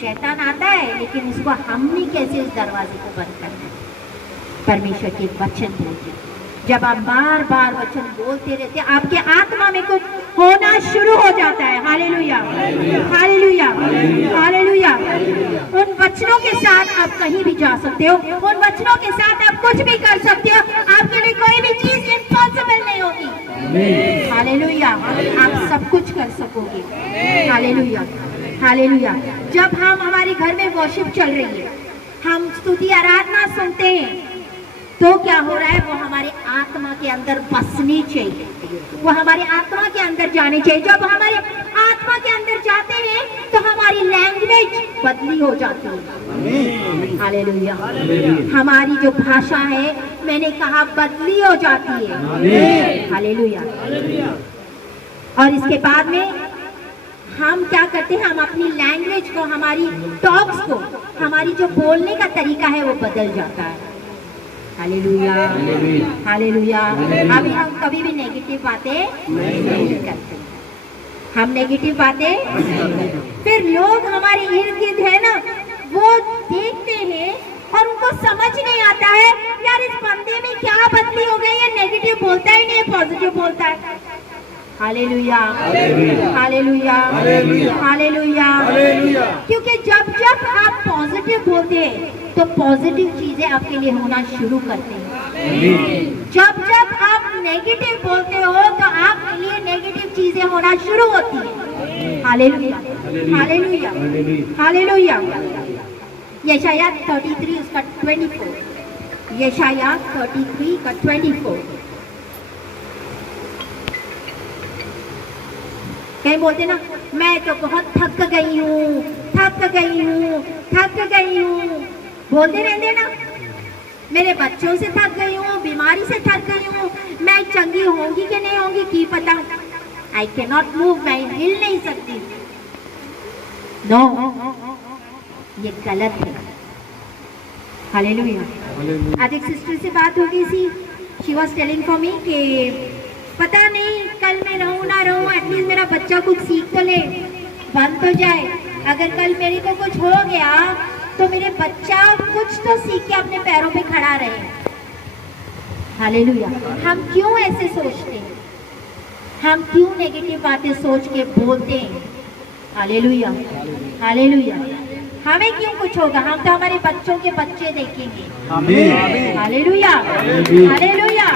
शैतान आता है, लेकिन उसको हमने कैसे उस दरवाजे को बंद करना है? परमेश्वर के वचन बोलते। जब आप बार बार वचन बोलते रहते, आपके आत्मा में कुछ होना शुरू हो जाता है। Hallelujah, hallelujah, hallelujah. उन वचनों के साथ आप कहीं भी जा सकते हो, उन वचनों के साथ आप कुछ भी कर सकते हो। आपके लिए कोई भी चीज इम्पॉसिबल नहीं होगी। हालेलुया। आप सब कुछ कर सकोगे। Hallelujah, hallelujah. जब हमारे घर में वर्शिप चल रही है, हम स्तुति आराधना सुनते हैं, तो क्या हो रहा है? वो हमारे आत्मा के अंदर बसनी चाहिए, वो हमारे आत्मा के अंदर जानी चाहिए। जब हमारे आत्मा के अंदर जाते हैं तो हमारी लैंग्वेज बदली हो जाती है। हालेलुया। हमारी जो भाषा है, मैंने कहा, बदली हो जाती है। हालेलुया। और इसके बाद में हम क्या करते हैं? हम अपनी लैंग्वेज को, हमारी टॉक्स को, हमारी जो बोलने का तरीका है वो बदल जाता है। Hallelujah, hallelujah. अभी हम कभी भी नेगेटिव बातें नहीं करते, हम नेगेटिव बातें। फिर लोग हमारे इर्द गिर्द है ना, वो देखते हैं और उनको समझ नहीं आता है, यार इस बंदे में क्या बदली हो गई है, नेगेटिव बोलता ही नहीं है, पॉजिटिव बोलता है। Hallelujah, hallelujah, hallelujah. क्योंकि जब जब आप पॉजिटिव बोलते हैं तो पॉजिटिव चीजें आपके लिए होना शुरू करते हैं। जब जब आप नेगेटिव बोलते हो तो आपके लिए नेगेटिव चीजें होना शुरू होती हैं। Hallelujah, hallelujah, hallelujah. यशाया 33 उसका 24, यशाया 33 का 24। कहीं बोलते ना, मैं तो बहुत थक गई हूँ, थक गई हूँ, थक गई हूँ, बोलते रहते ना। मेरे बच्चों से थक गई हूँ, बीमारी से थक गई हूँ, मैं चंगी होंगी कि नहीं होंगी की पता। आई कैन नॉट मूव, मैं हिल नहीं सकती। नो, ये गलत है। हालेलुया। आज एक सिस्टर से बात हो गई थी, she was telling for me कि पता नहीं कल मैं रहूं ना रहूं, एटलीस्ट मेरा बच्चा कुछ सीख तो ले, बन तो जाए। अगर कल मेरे को कुछ हो गया तो मेरे बच्चा कुछ तो सीख के अपने पैरों पे खड़ा रहे। हालेलुया। हम क्यों ऐसे सोचते हैं? हम क्यों नेगेटिव बातें सोच के बोलते हैं? Hallelujah, hallelujah. हमें क्यों कुछ होगा? हम तो हमारे बच्चों के बच्चे देखेंगे। Hallelujah, hallelujah,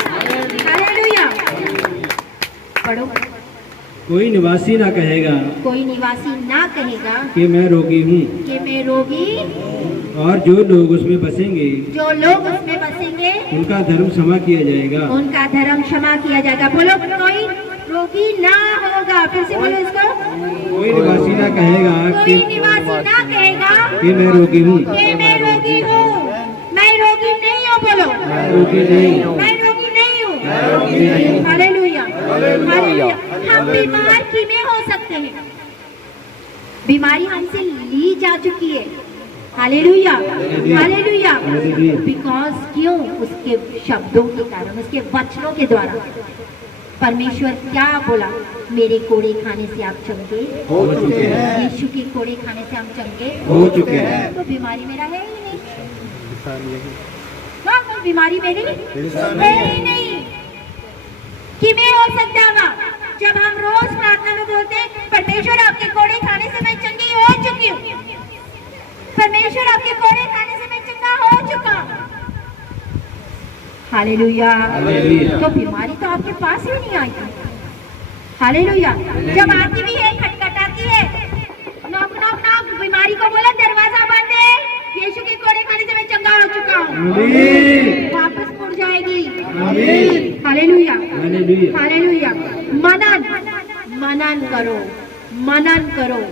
hallelujah. पढ़ो। कोई निवासी ना कहेगा, कोई निवासी ना कहेगा कि मैं रोगी हूँ, कि मैं रोगी। और जो लोग उसमें बसेंगे, जो लोग उसमें बसेंगे, उनका धर्म क्षमा किया जाएगा। उनका धर्म क्षमा किया जाएगा। बोलो, कोई रोगी ना होगा। फिर से बोलो इसको। कोई निवासी ना कहेगा कोई निवासी ना कहेगा कि मैं रोगी हूँ, कि मैं रोगी हूँ। मैं रोगी नहीं हूँ। बोलो, मैं रोगी नहीं हूँ, मैं रोगी नहीं हूँ। मैं रोगी नहीं हूँ। Hallelujah, hallelujah. हम बीमार किमें हो सकते हैं? बीमारी हमसे ली जा चुकी है। Hallelujah, hallelujah. बिकॉज क्यों? उसके शब्दों के कारण, उसके वचनों के द्वारा। परमेश्वर क्या बोला? मेरे कोड़े खाने से आप चंगे हो चुके हैं, यीशु के कोड़े खाने से हम चंगे हो चुके हैं। तो बीमारी मेरा है ही नहीं। हाँ, कोई बीमारी मेरी है ही नहीं। किमें हो सकता है? जब हम रोज प्रार्थना में बोलते हैं, परमेश्वर आपके कोड़े खाने से मैं चंगी हो चुकी हूँ, परमेश्वर आपके कोड़े खाने से मैं चंगा हो चुका हूँ। हालेलुया। तो बीमारी तो आपके पास ही नहीं आई। हालेलुया। जब आती भी है, खटखटाती है, नॉक नॉक नॉक, बीमारी को बोला दरवाजा बंद है, यीशु के कोड़े खाने से मैं चंगा हो चुका हूँ, वापस मुड़ जाएगी। Hallelujah, hallelujah. मनन, मनन करो, मनन करो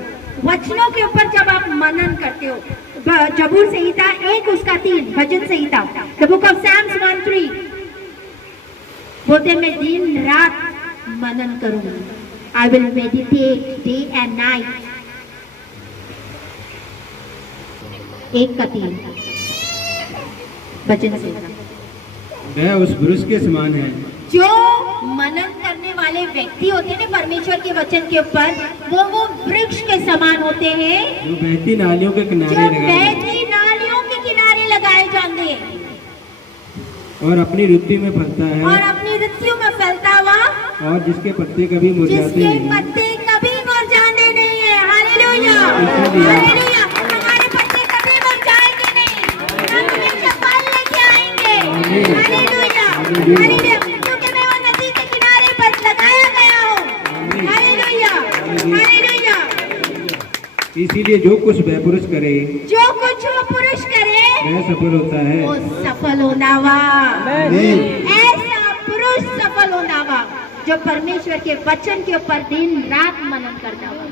वचनों के ऊपर। जब आप मनन करते हो, जबूर संहिता 1 उसका 3, भजन संहिता, द बुक ऑफ सैम्स 1:3 बोलते मैं दिन रात मनन करूंगी। I will meditate day and night. 1 का 3 भजन संहिता। वह उस पुरुष के समान है जो मनन करने वाले व्यक्ति होते हैं ना परमेश्वर के वचन के ऊपर, वो वृक्ष के समान होते हैं जो बहती नालियों के जो किनारे लगाए बहती नालियों के किनारे लगाए जाते हैं और अपनी ऋतु में फलता है, और अपनी ऋतु में फैलता हुआ, और जिसके पत्ते कभी मुरझाते जिसके नहीं। पत्ते कभी मुरझाते नहीं है। Hallelujah, hallelujah. हमारे पत्ते कभी मुरझाएंगे नहीं, हम हमेशा फल लेके आएंगे। Hallelujah, hallelujah. क्योंकि मैं वो नदी के किनारे पर लगाया गया हूँ। Hallelujah, hallelujah. इसीलिए जो कुछ वह पुरुष करे, जो कुछ वो पुरुष करे, वह सफल होता है। वो सफल होना वा। ऐसा पुरुष सफल होना वा जो परमेश्वर के वचन के ऊपर दिन रात मनन करता हुआ।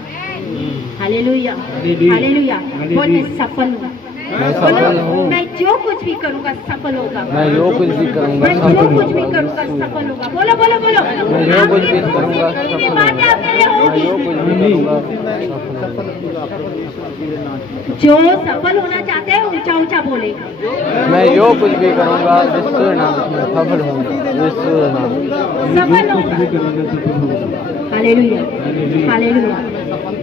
Hallelujah, hallelujah. बोल मैं सफल हूँ। बोलो मैं जो कुछ भी करूँगा सफल होगा। मैं जो कुछ भी करूँगा मैं जो कुछ भी करूँगा सफल होगा। बोलो बोलो बोलो। मैं जो कुछ भी करूँगा ये बातें आपके लिए होगी। जो कुछ भी करूँगा जो सफल होना चाहते हैं ऊंचा ऊंचा बोले। मैं जो कुछ भी करूँगा यीशु नाम में सफल होऊंगा। यीशु नाम सफल होगा। Hallelujah, hallelujah,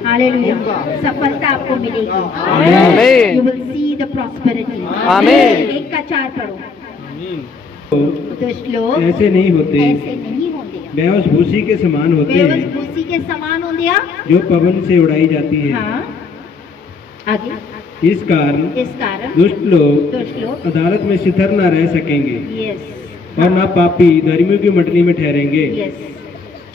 hallelujah. सफलता आपको मिलेगी। आमीन। You will see the prosperity. आमीन। 1 का 4 पढ़ो। दुष्ट लोग ऐसे नहीं होते ऐसे नहीं होते बेहोश भूसी के समान होते बेबस हैं भूसी के समान होंगे आप। जो पवन से उड़ाई जाती है। हाँ आगे। इस कारण इस कारण दुष्ट लोग दुष्ट लोग अदालत में सिथर न रह सकेंगे यस और ना पापी धर्मियों की मंडली में ठहरेंगे। यस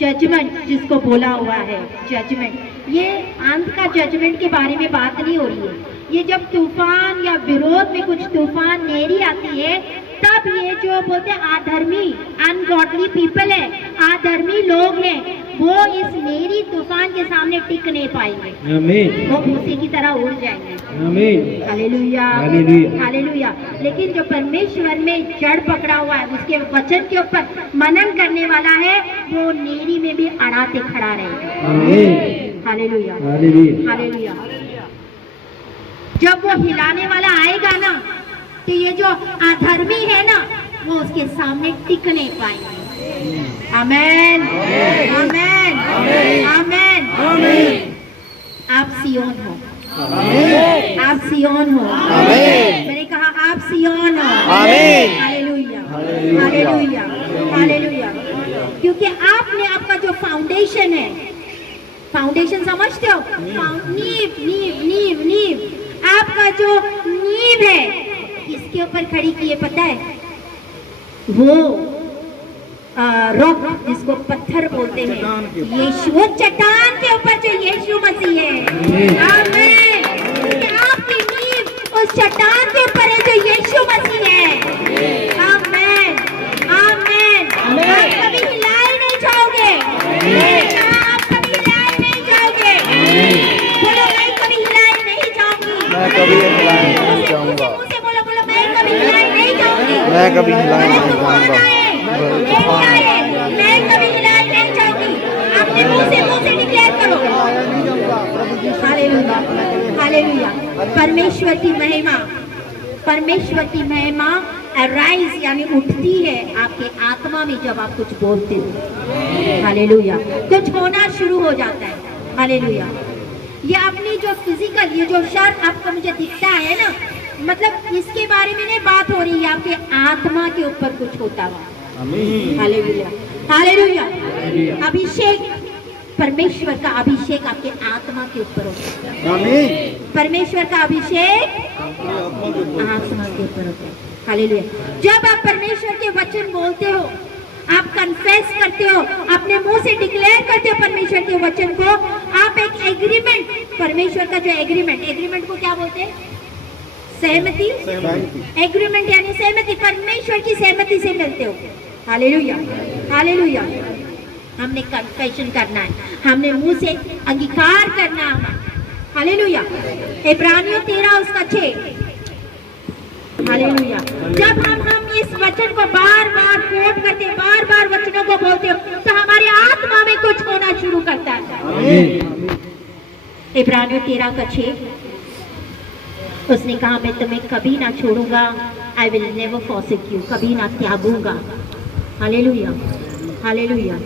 जजमेंट जिसको बोला हुआ है जजमेंट, ये अंत का जजमेंट के बारे में बात नहीं हो रही है। ये जब तूफान या विरोध में कुछ तूफान नेरी आती है तब ये जो बोलते हैं अधर्मी अनगॉडली पीपल है, अधर्मी लोग हैं, वो इस नेरी तूफान के सामने टिक नहीं पाएंगे, आमीन वो भूसे की तरह उड़ जाएंगे। आमीन हालेलुया हालेलुया हालेलुया। लेकिन जो परमेश्वर में जड़ पकड़ा हुआ है, उसके वचन के ऊपर मनन करने वाला है, वो नेरी में भी अड़ाते खड़ा रहेगा। आमीन हालेलुया हालेलुया हालेलुया। जब वो हिलाने वाला आएगा ना, तो ये जो अधर्मी है ना, वो उसके सामने टिक नहीं पाएंगे। आमेन आमेन आमेन। आप सियोन हो, आप सियोन हो। मैंने कहा आप सियोन हो। Hallelujah hallelujah hallelujah. क्योंकि आपने आपका जो फाउंडेशन है, फाउंडेशन समझते हो, नींव नींव नींव नींव, आपका जो नींव है इसके ऊपर खड़ी की है, पता है? वो रॉक जिसको पत्थर बोलते हैं, यीशु चट्टान के ऊपर जो यीशु मसीह है। आमीन। क्योंकि आपकी नींव उस चट्टान के ऊपर है जो यीशु मसीह है। आमीन आमीन। आप कभी हिलाए नहीं जाओगे, आप कभी हिलाए नहीं जाओगे। बोलो मैं कभी हिलाए नहीं जाऊंगी, मैं कभी हिलाए नहीं जाऊंगा, मुंह से बोलो बोलो मैं कभी हिलाए नहीं जाऊंगी, मैं कभी हिलाए नहीं जाऊंगा, मैं कभी हिलाए नहीं जाऊंगी। अपने मुंह से डिक्लेयर करो। Hallelujah hallelujah. परमेश्वर की महिमा, परमेश्वर की महिमा अराइज यानी उठती है आपके आत्मा में जब आप कुछ बोलते हो। हालेलुया। कुछ होना शुरू हो जाता है। हालेलुया। ये अपनी जो फिजिकल, ये जो शर्ट आपको मुझे दिखता है ना, मतलब इसके बारे में नहीं बात हो रही है, आपके आत्मा के ऊपर कुछ होता हुआ। Hallelujah hallelujah. अभिषेक, परमेश्वर का अभिषेक आपके आत्मा के ऊपर होता है। परमेश्वर का अभिषेक आत्मा के ऊपर होता है। हालेलुया। जब आप परमेश्वर के वचन बोलते हो, आप कन्फेस करते हो, अपने मुंह से डिक्लेयर करते हो परमेश्वर के वचन को, आप एक एग्रीमेंट, परमेश्वर का जो एग्रीमेंट को क्या बोलते हैं? सहमति। एग्रीमेंट यानी सहमति, परमेश्वर की सहमति से मिलते हो। Hallelujah hallelujah. हमने कन्फेशन करना है, हमने मुंह से अंगीकार करना है। हालेलुया। इब्रानियों 13:6। हालेलुया। जब हम इस वचन को बार बार कोट करते, बार बार वचनों को बोलते हो, तो हमारी आत्मा में कुछ होना शुरू करता है। इब्रानियों 13:6। उसने कहा मैं तुम्हें कभी ना छोड़ूंगा, I will never forsake you, कभी ना त्यागूंगा। Hallelujah hallelujah.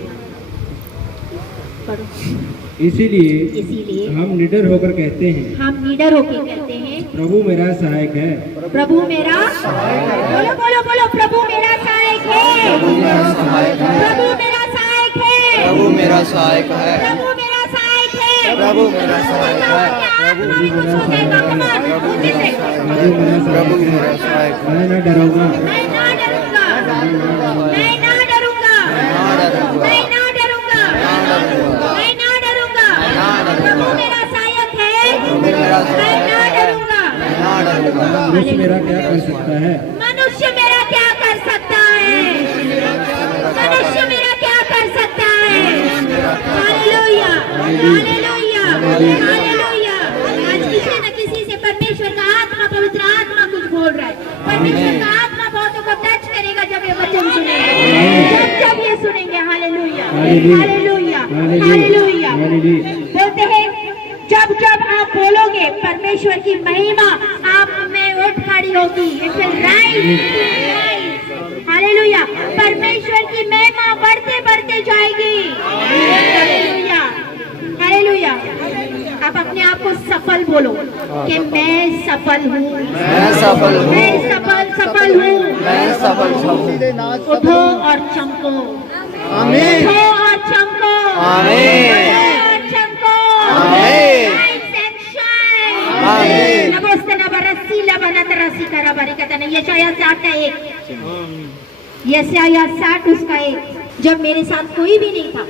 इसीलिए हम निडर होकर कहते हैं, हम निडर होकर कहते हैं, प्रभु मेरा सहायक है। प्रभु मेरा, बोलो बोलो बोलो, प्रभु मेरा सहायक है, प्रभु मेरा सहायक है, प्रभु मेरा सहायक है, प्रभु मेरा सहायक है, प्रभु मेरा सहायक है, प्रभु मेरा सहायक है, प्रभु मेरा सहायक है। मैं न डरूंगा, मैं ना डरूंगा, मैं ना डरूंगा, मैं ना डरूंगा, मैं ना डरूंगा। प्रभु मेरा सहायक है, मैं ना डरूंगा। मनुष्य मेरा क्या कर सकता है? मनुष्य मेरा क्या कर सकता है? मनुष्य मेरा क्या कर सकता है? Hallelujah hallelujah hallelujah. आज किसी न किसी से परमेश्वर का आत्मा, पवित्र आत्मा कुछ बोल रहा है। परमेश्वर का आत्मा बहुतों को टच करेगा जब ये वचन सुनेंगे, जब ये सुनेंगे। Hallelujah hallelujah hallelujah. बोलते हैं जब जब आप बोलोगे परमेश्वर की महिमा आप में उठ खड़ी होगी। It will rise. हालेलुया। परमेश्वर की महिमा बढ़ते बढ़ते जाएगी। Hallelujah hallelujah. आप अपने आप को सफल बोलो कि मैं सफल हूँ, मैं सफल हूँ, मैं सफल हूँ, मैं सफल हूँ। उठो और चमको, आमीन। उठो और चमको, आमीन। उठो और चमको, आमीन। Rise and shine। आमीन। नमस्ते नबरसी लबनत रसी करा बरकतन। यशाया 60 का 1, यशाया 60 उसका 1। जब मेरे साथ कोई भी नहीं था,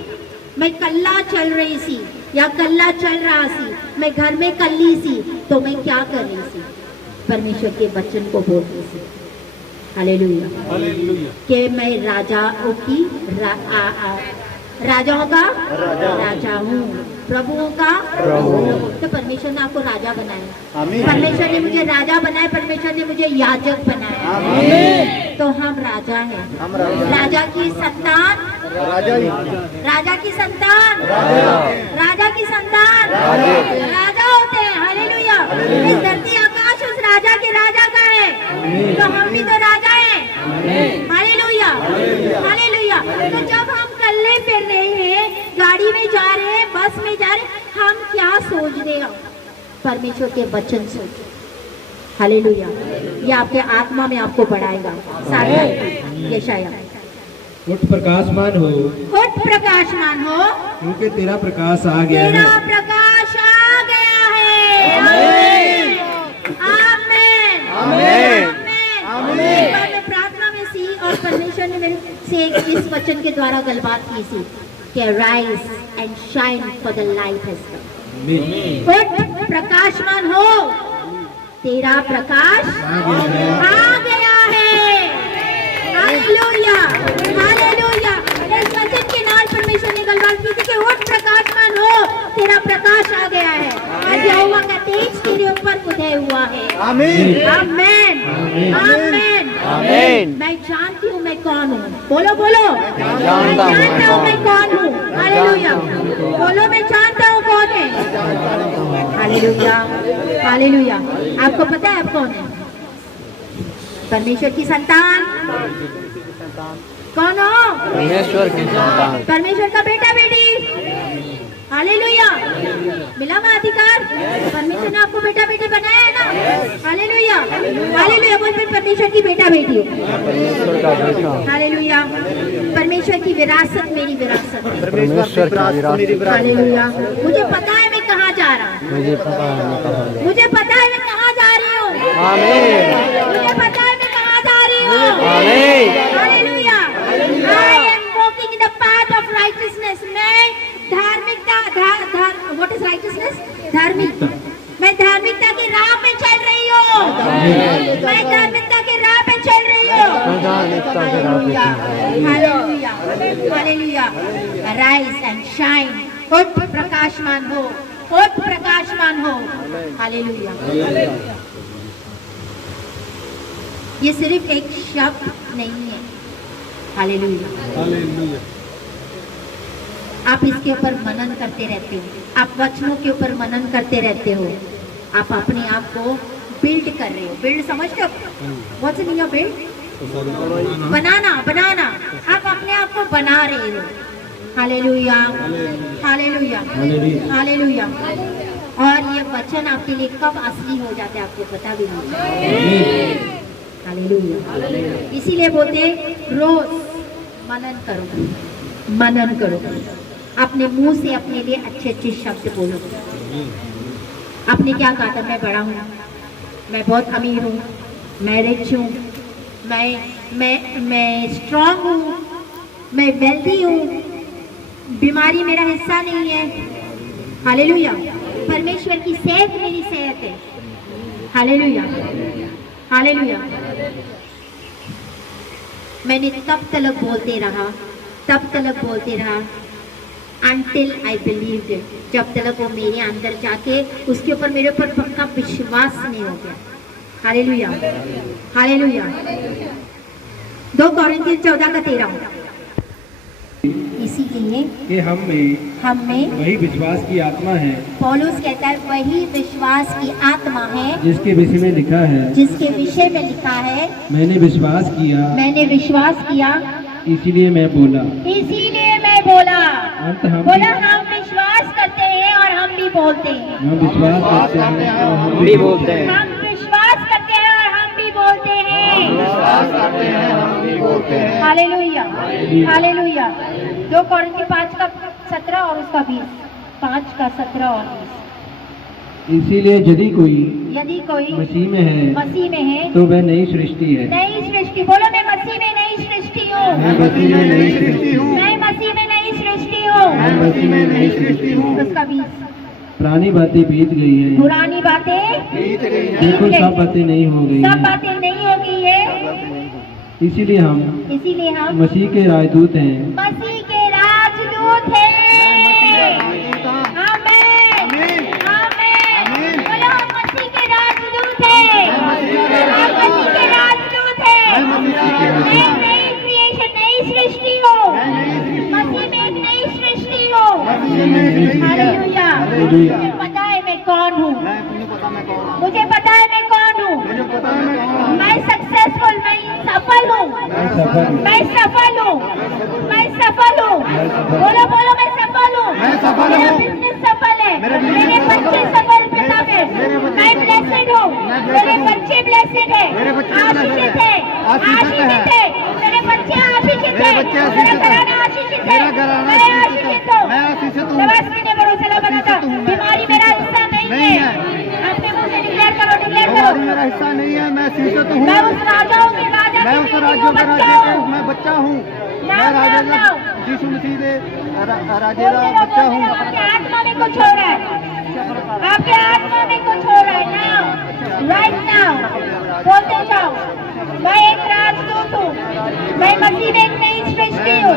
मैं कल्ला चल रही थी या कल्ला चल रहा थी, मैं घर में कल्ली थी, तो मैं क्या कर रही थी? परमेश्वर के वचन को बोलती थी। हालेलुया। कि मैं राजाओं का राजा हूँ, प्रभुओं का प्रभु। तो परमेश्वर ने आपको राजा बनाया, परमेश्वर ने मुझे राजा बनाया, परमेश्वर ने मुझे याजक बनाया। तो हम राजा हैं, राजा की संतान, राजा की संतान, राजा की संतान, राजा होते हैं। हालेलुया। इस धरती आकाश उस राजा के राजा का है, तो हम भी तो राजा हैं। Hallelujah, hallelujah. तो जब हम कल्ले फिर रहे हैं, गाड़ी में जा रहे हैं, बस में जा रहे हैं, हम क्या सोच रहे हैं? परमेश्वर के वचन सोचो। हालेलुया। ये आपके आत्मा में आपको बढ़ाएगा। सारे यशाया, उठ प्रकाशमान हो, उठ प्रकाशमान हो, क्योंकि तेरा प्रकाश आ गया तेरा है। प्रकाश आ गया है। आमीन, आमीन, आमीन। एक बार मैं प्रार्थना में थी और परमेश्वर ने मेरे से इस वचन के द्वारा गलबात की थी कि rise and shine for the light has come. उठ प्रकाशमान हो, तेरा प्रकाश आ गया है। Hallelujah, hallelujah. इस वचन के नाम परमेश्वर ने गलबात की थी कि उठ प्रकाशमान हो, तेरा प्रकाश आ गया है, और यहोवा का तेज तेरे ऊपर उदय हुआ है। आमीन। आमीन, आमीन, आमीन। मैं जानती हूँ मैं कौन हूँ। बोलो बोलो, मैं जानता हूँ मैं कौन हूँ। हालेलुया। बोलो, मैं जानता हूँ कौन है। Hallelujah, hallelujah. आपको पता है आप कौन है? परमेश्वर की संतान। कौन हो? परमेश्वर की संतान। परमेश्वर का बेटा बेटी। हालेलुया। मिला ना अधिकार? परमेश्वर ने आपको बेटा बेटी बनाया है ना। Hallelujah, hallelujah. बोल, मैं परमेश्वर की बेटा बेटी हूँ। परमेश्वर का बेटा। हालेलुया। परमेश्वर की विरासत मेरी विरासत है। परमेश्वर की विरासत। हालेलुया। मुझे पता है मैं कहाँ जा रहा हूँ, मुझे पता है मैं कहाँ जा मुझे पता है मैं कहाँ जा रही हूँ। आमीन। मुझे पता है मैं कहाँ जा रही हूँ। आमीन। Hallelujah. I am walking in the path of righteousness। मैं धार्मिकता, what is righteousness? धार्मिक। मैं धार्मिकता की राह पे चल रही हूँ। मैं धार्मिकता की राह पे चल रही हूँ। धार्मिकता के राह पे चल hallelujah, hallelujah. Rise and shine, उठ प्रकाशमान हो, उठ प्रकाशमान हो। हालेलुया। ये सिर्फ एक शब्द नहीं है। हालेलुया। आप इसके ऊपर मनन करते रहते हो, आप वचनों के ऊपर मनन करते रहते हो, आप अपने आप को बिल्ड कर रहे हो। बिल्ड समझते हो? What's meaning of build? बनाना, बनाना। आप अपने आप को बना रहे हो। Hallelujah, hallelujah, hallelujah. और ये वचन आपके लिए कब असली हो जाते हैं आपको पता भी नहीं। हालेलुया। इसीलिए बोलते रोज मनन करो, मनन करो। अपने मुंह से अपने लिए अच्छे अच्छे शब्द बोलो। आपने क्या कहा था? मैं बड़ा हूँ, मैं बहुत अमीर हूँ, मैं रिच हूँ, मैं स्ट्रांग हूँ, मैं वेल्दी हूँ, बीमारी मेरा हिस्सा नहीं है। हालेलुया। परमेश्वर की सेहत मेरी सेहत है। Hallelujah, hallelujah. मैंने तब तलक बोलते रहा, तब तलक बोलते रहा, until I believed it। जब तलक वो मेरे अंदर जाके उसके ऊपर मेरे ऊपर पक्का विश्वास नहीं हो गया। Hallelujah, hallelujah. 2 कोरिन्थियन 14:13। इसीलिए कि हम में वही विश्वास की आत्मा है, पौलुस कहता है वही विश्वास की आत्मा है जिसके विषय में लिखा है, जिसके विषय में लिखा है, मैंने विश्वास किया, मैंने विश्वास किया, इसीलिए मैं बोला। इसीलिए मैं बोला। अंत हम बोला, हम विश्वास करते हैं और हम भी बोलते हैं। हम विश्वास करते हैं और हम भी बोलते हैं। हम विश्वास करते हैं और हम भी बोलते हैं। विश्वास करते हैं, हम भी बोलते हैं। Hallelujah, hallelujah. 2 कोरिन्थी 5 का 17 और उसका 20, 5 का 17 और 20। इसीलिए यदि यदि कोई मसीह में है तो वह नई सृष्टि है। नई सृष्टि, बोलो मैं मसीह में नई सृष्टि हूँ। मैं मसीह में नई सृष्टि हूँ। मैं मसीह में नई सृष्टि हूँ। मैं मसीह में नई सृष्टि हूँ। उसका 20, पुरानी बातें बीत गई हैं, पुरानी बातें बीत गई हैं, देखो सब बातें नहीं हो गई सब हैं। बातें नहीं हो गई है। इसीलिए हम मसीह के राजदूत हैं। मसीह के राजदूत हैं। आमीन, आमीन। बोलो हम मसीह के राजदूत हैं। हम मसीह के राजदूत हैं। मैं नई क्रिएशन, नई सृष्टि हूँ। मसीह में एक नई सृष्टि हूँ। हालेलुया। मुझे पता है मैं कौन हूँ। मुझे पता है मैं कौन हूँ। मैं सक्सेसफुल, मैं सफल हूँ। मैं सफल हूँ। मैं सफल हूँ। बोलो बोलो मैं सफल हूँ। मेरा बिजनेस सफल है। मेरे बच्चे सफल पिता में। मैं ब्लेसेड हूँ। मेरे बच्चे ब्लेसेड है, आशीषित है, आशीषित है। मेरे बच्चे आशीषित है। मेरा घराना आशीषित है। मैं आशीषित हूँ। नवाज ने भरोसा बना था, बीमारी मेरा हिस्सा नहीं है। अपने मुंह से डिक्लेयर करो, डिक्लेयर करो। मेरा हिस्सा नहीं है, मैं शीर्षक हूँ। मैं उस राजाओं के राजा, मैं उस राज्यों का राजा हूँ। मैं बच्चा हूँ। मैं राजा यीशु मसीह के राजा बच्चा हूँ। आपके आत्मा में कुछ हो रहा है। आपके आत्मा में कुछ हो रहा है। नाउ, राइट नाउ, बोलते जाओ मैं एक राजदूत हूँ। मैं मसीह में एक नई सृष्टि हूँ।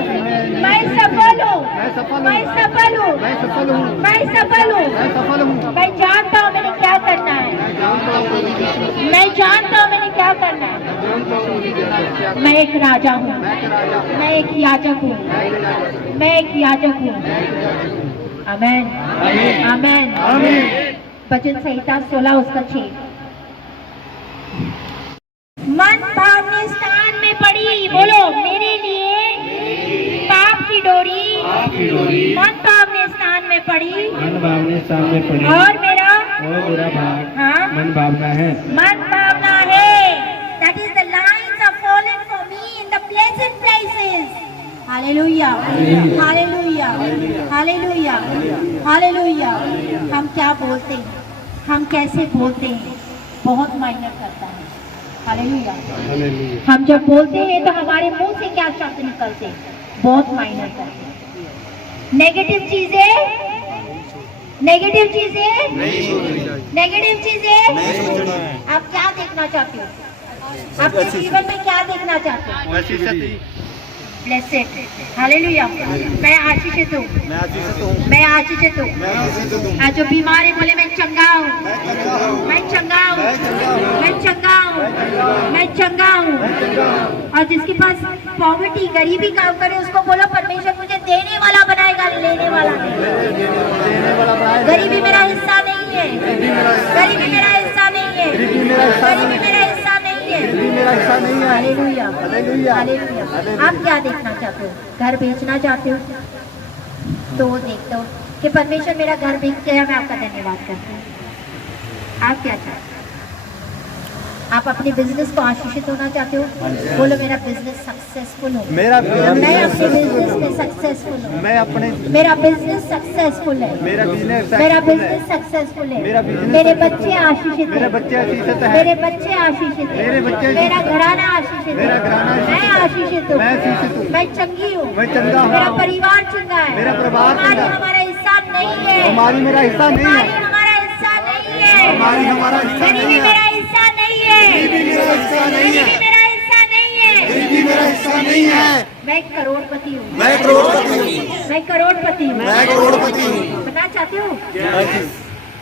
मैं सफल हूँ। मैं सफल हूँ। मैं सफल हूँ। मैं सफल हूँ। मैं सफल हूँ। मैं जानता हूँ मैंने क्या करना है। मैं जानता हूँ मैंने क्या करना है। मैं एक राजा हूँ। मैं एक याजक हूँ। मैं एक याजक हूँ। आमेन, आमेन, आमेन। वचन संहिता 16 उसका 6। मन भावने स्थान में पड़ी, बोलो मेरे लिए पाप की डोरी मन भावने स्थान में पड़ी, मन भावने स्थान में पड़ी, और मेरा भाग हाँ मन भावना है। मन भावना है। That is the lines are fallen for me in the pleasant places. Hallelujah, hallelujah, hallelujah, hallelujah. हम क्या बोलते हैं, हम कैसे बोलते हैं, बहुत मायने करता है। हालेलुया। हम जब बोलते हैं तो हमारे मुंह से क्या शब्द निकलते हैं, बहुत मायने करते हैं। नेगेटिव चीजें, नेगेटिव चीजें, नेगेटिव चीजें। आप क्या देखना चाहते हो, आपके जीवन में क्या देखना चाहते हो? Blessed, hallelujah. मैं आशीषित हूँ। मैं आशीषित हूँ। आज जो बीमार है बोले मैं चंगा हूँ। मैं चंगा हूँ। मैं चंगा हूँ। मैं चंगा हूँ। और जिसके पास पॉवर्टी, गरीबी काम करे, उसको बोलो परमेश्वर मुझे देने वाला बनाएगा, लेने वाला नहीं। गरीबी मेरा हिस्सा नहीं है। गरीबी मेरा हिस्सा नहीं है। गरीबी मेरा हिस्सा नहीं है। Hallelujah, hallelujah. आप क्या देखना चाहते हो? घर बेचना चाहते हो तो वो देखते हो कि परमेश्वर मेरा घर बेच गया, मैं आपका धन्यवाद करती हूँ। आप क्या चाहते हो? आप अपने बिजनेस को आशीषित होना चाहते हो, बोलो मेरा बिजनेस सक्सेसफुल हो। मैं अपने बिजनेस में सक्सेसफुल हूँ। मेरा बिजनेस सक्सेसफुल है। मेरा बिजनेस सक्सेसफुल है। मेरे बच्चे आशीषित हैं। मेरे बच्चे आशीषित हैं। मेरा घराना आशीषित है। मैं आशीषित हूँ। मैं चंगी हूँ। मेरा परिवार चंगा है। हमारा हिस्सा नहीं है। हमारा हिस्सा नहीं है। गरीबी मेरा हिस्सा नहीं है। मेरा हिस्सा नहीं है। मैं करोड़पति हूँ। मैं करोड़पति हूँ। बनना चाहते हो?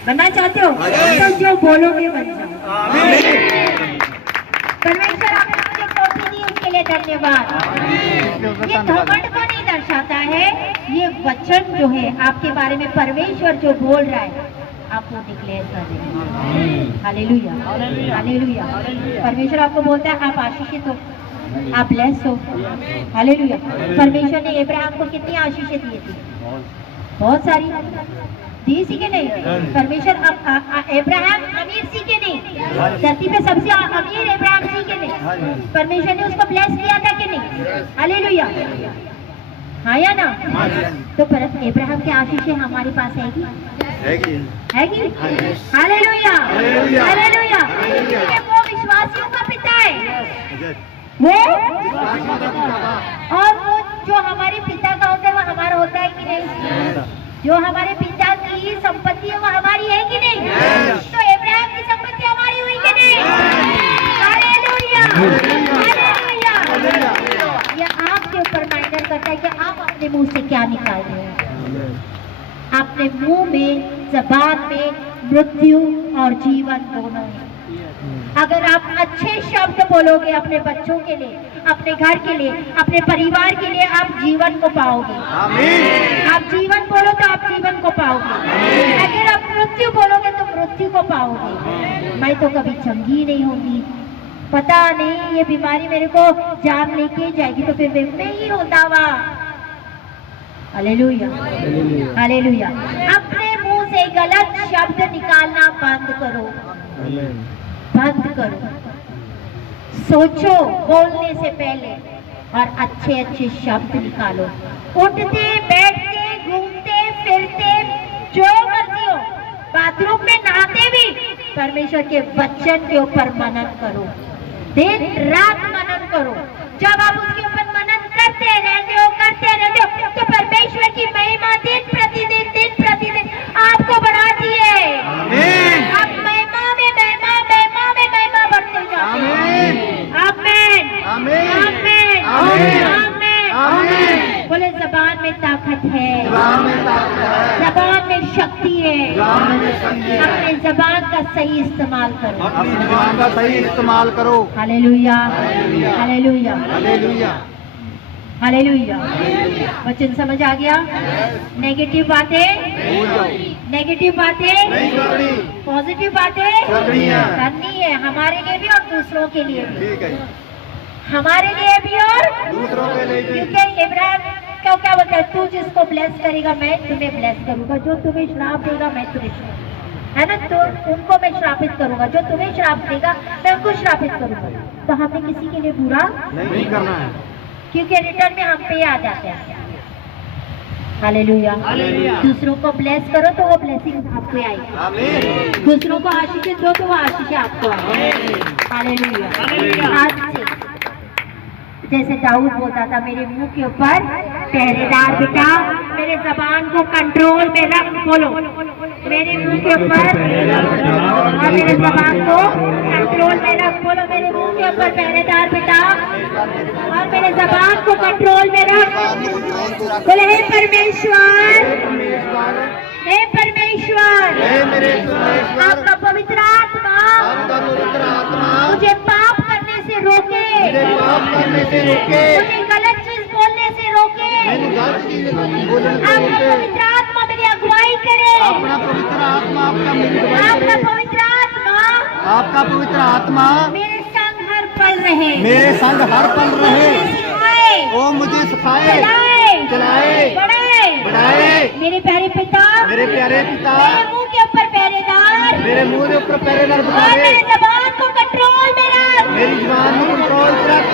बनना चाहते हो तो जो बोलोगे बन जाओ। परमेश्वर आपने मुझे टोपी दी, उसके लिए धन्यवाद। ये घमंड को नहीं दर्शाता है, ये वचन जो है आपके बारे में परमेश्वर जो बोल रहा है आप वो डिक्लेयर कर रहे हैं। Hallelujah, hallelujah. परमेश्वर आपको बोलता है आप आशीषित हो, आप ब्लेस हो। हालेलुया। परमेश्वर ने अब्राहम को कितनी आशीषें दी थी? बहुत सारी दी सी के नहीं? परमेश्वर अब्राहम अमीर सी के नहीं? धरती पे सबसे अमीर अब्राहम सी के नहीं? परमेश्वर ने उसको ब्लेस किया था कि नहीं? हालेलुया। हाँ या ना? तो पर अब्राहम की आशीषें हमारे पास हैगी? हैगी? Hallelujah, hallelujah. ये वो विश्वासियों का पिता है, वो और वो जो हमारे पिता का होता है वो हमारा होता है कि नहीं? जो हमारे पिता की संपत्ति है वो हमारी है कि नहीं? तो अब्राहम की संपत्ति हमारी हुई कि नहीं? Hallelujah, hallelujah. ये आपके ऊपर मैटर करता है कि आप अपने मुंह से क्या निकाल रहे हैं। अपने मुंह में, जबान में मृत्यु और जीवन दोनों है। अगर आप अच्छे शब्द बोलोगे अपने बच्चों के लिए, अपने घर के लिए, अपने परिवार के लिए, आप जीवन को पाओगे। आप जीवन बोलो तो आप जीवन को पाओगे। अगर आप मृत्यु बोलोगे तो मृत्यु को पाओगे। मैं तो कभी चंगी नहीं होगी, पता नहीं ये बीमारी मेरे को जान लेके जाएगी, तो फिर मैं ही होता हुआ। Hallelujah, hallelujah. अपने मुंह से गलत शब्द निकालना बंद करो, बंद करो। सोचो बोलने से पहले और अच्छे अच्छे शब्द निकालो। उठते बैठते घूमते फिरते जो मर्जी हो, बाथरूम में नहाते भी परमेश्वर के वचन के ऊपर मनन करो, दिन रात मनन करो। जब आप उसके ऊपर मनन करते रहते हो तो परमेश्वर की महिमा दिन प्रतिदिन आपको बढ़ाती है। आप महिमा में बढ़ते जाते हैं। आमीन, आमीन, आमीन। बोले जबान में ताकत है, जबान में शक्ति है। अपने जबान का सही इस्तेमाल करो, अपनी जबान का सही इस्तेमाल करो। Hallelujah, hallelujah, hallelujah, hallelujah. वचन समझ आ गया? नेगेटिव बातें, नेगेटिव बातें नहीं करनी, पॉजिटिव बातें करनी है। करनी है, हमारे लिए भी और दूसरों के लिए भी। ठीक है, हमारे लिए भी और दूसरों के लिए भी। क्योंकि इब्राहिम को क्या बोलता है? तू जिसको ब्लेस करेगा मैं तुम्हें ब्लेस करूंगा, जो तुम्हें श्राप देगा मैं तुम्हें श्राप, है ना? तो उनको मैं श्रापित करूंगा, जो तुम्हें श्राप देगा मैं उनको श्रापित करूंगा। तो हमें किसी के लिए बुरा नहीं करना है, क्योंकि रिटर्न में हम पे आ जाते हैं। हालेलुया, दूसरों को ब्लेस करो तो वो ब्लेसिंग आपको आएगी। आमीन। दूसरों को आशीष दो तो वो आशीष आपको आएगी। हालेलुया। आज से जैसे दाऊद बोलता था, मेरे मुंह के ऊपर पहरेदार बिठा, मेरे जबान को कंट्रोल में रख। बोलो, मेरे मुंह के ऊपर और मेरे जबान को कंट्रोल में रख। बोलो, मेरे मुंह के ऊपर पहरेदार बिठा और मेरे जबान को कंट्रोल में रख। बोले, हे परमेश्वर, हे परमेश्वर, हे मेरे परमेश्वर, आपका पवित्र आत्मा आपका पवित्र आत्मा मुझे पाप करने से रोके, मुझे पाप करने से रोके, मुझे गलत चीज बोलने से रोके। मैंने गलत चीज बोलने से आपका रोके। पवित्र आत्मा मेरी अगुवाई करे। अपना पवित्र आत्मा आपका मेरी अगुवाई आपका करे। पवित्र आत्मा आपका पवित्र आत्मा मेरे संग हर पल रहे, मेरे संग हर पल रहे, सिखाए, ओ मुझे सिखाए, चलाए, चलाए, बढ़ाए, बढ़ाए। मेरे प्यारे पिता, मेरे प्यारे पिता, मेरे मुंह के ऊपर पहरेदार मेरे मुंह के ऊपर पहरेदार और बनाए, मेरे जबान को कंट्रोल में रख। मेरी जुबान को कंट्रोल रख।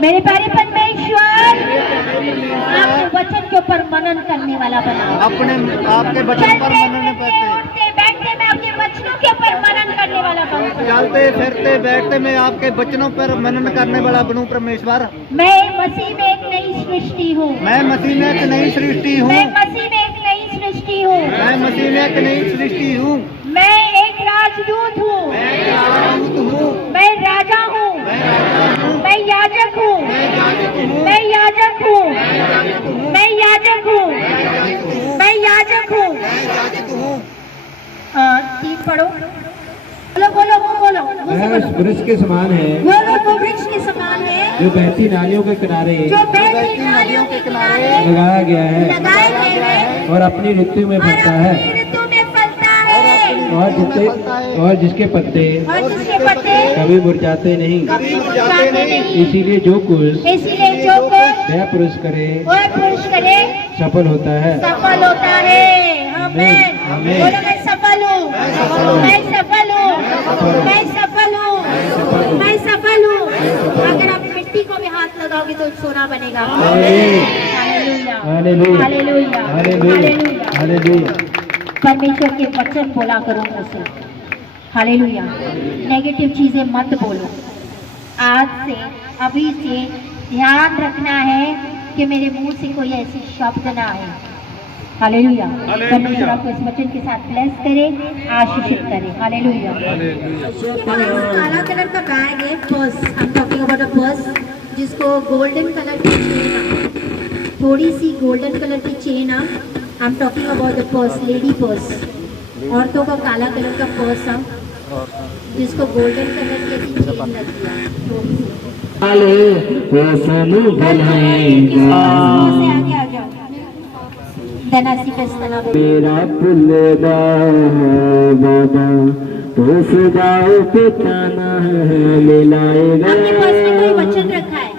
मेरे प्यारे परमेश्वर, आपके वचन के ऊपर मनन करने वाला बनाओ। अपने आपके वचन पर मनन करते, उठते बैठते मैं आपके वचनों के ऊपर मनन करने वाला बनूं। चलते फिरते बैठते मैं आपके वचनों पर मनन करने वाला बनूं। परमेश्वर, मैं मसीह में एक नई सृष्टि हूँ, मैं मसीह में एक नई सृष्टि हूँ, मैं मसीह में एक नई सृष्टि हूँ, मैं मसीह में एक नई सृष्टि हूँ, मैं एक राजदूत हूँ, मैं एक राजदूत हूँ, मैं राजा हूँ, मैं याजक हूँ, मैं याजक हूँ, मैं याजक हूँ, मैं याजक हूँ। तीन पढ़ो, बोलो बोलो बोलो, वह उस वृक्ष के समान है वो वृक्ष के समान है जो बहती नालियों के किनारे जो बहती नालियों के किनारे लगाया गया है लगाए गए हैं और अपनी ऋतु में और फलता है, अपनी ऋतु में फलता है और जिसके पत्ते और जिसके पत्ते कभी मुरझाते नहीं। कभी मुरझाते नहीं। इसीलिए जो कुछ इसीलिए जो कुछ वह पुरुष करे वह पुरुष करे सफल होता है। सफल होता है। आमीन। आमीन। बोलो, मैं सफल हूँ, मैं सफल हूँ, मैं सफल हूँ, मैं सफल हूँ। अगर आप मिट्टी को भी हाथ लगाओगे तो सोना बनेगा। Hallelujah. Hallelujah hallelujah hallelujah hallelujah. परमेश्वर के वचन बोला करो मुझसे। हालेलुया। नेगेटिव चीजें मत बोलो। आज से अभी से ध्यान रखना है कि मेरे मुंह से कोई ऐसी शब्द ना आए। हालेलुया। परमेश्वर आपको इस वचन के साथ ब्लेस करे, आशीषित करे। हालेलुया। काला कलर का बैग है, purse. I am talking about a purse जिसको गोल्डन कलर की चेन, थोड़ी सी गोल्डन कलर की chain. I am talking about the purse, lady purse. औरतों का काला कलर का पर्स जिसको गोल्डन कलर की ऐसी चेन लगी है। से आगे आ जाओ। धनासी पेस्तना मेरा पुल बाबा तो सदाओं पे ताना मिलाएगा। आपके पर्स में कोई वचन रखा है?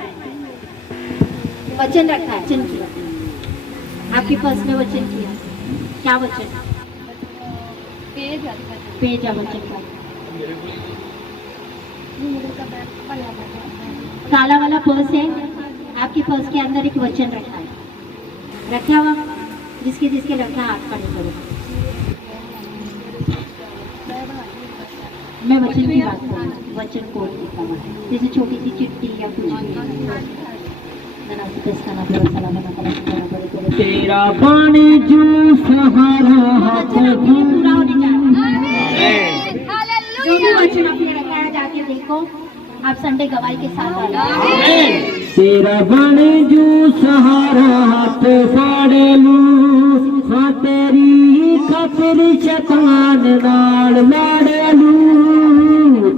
वचन रखा है? वचन किया आपके पर्स में? वचन किया क्या वचन? पेज वचन का काला वाला पर्स है। आपके पर्स के अंदर एक वचन रखा है, रखा हुआ। जिसके जिसके रखा हाथ खड़े करो। मैं वचन की बात करूँ, वचन कोड लिखा हुआ है, जैसे छोटी सी चिट्ठी या कुछ तेरा पानी जो सहारा हाथ पूरा होने जा रहा है। जो भी वचन आपने रखा है जाके देखो। आप संडे गवाही के साथ आ जाओ। तेरा पानी जो सहारा हाथ फाड़े लू, हाँ तेरी खातिर शैतान नाल लाड़े लू।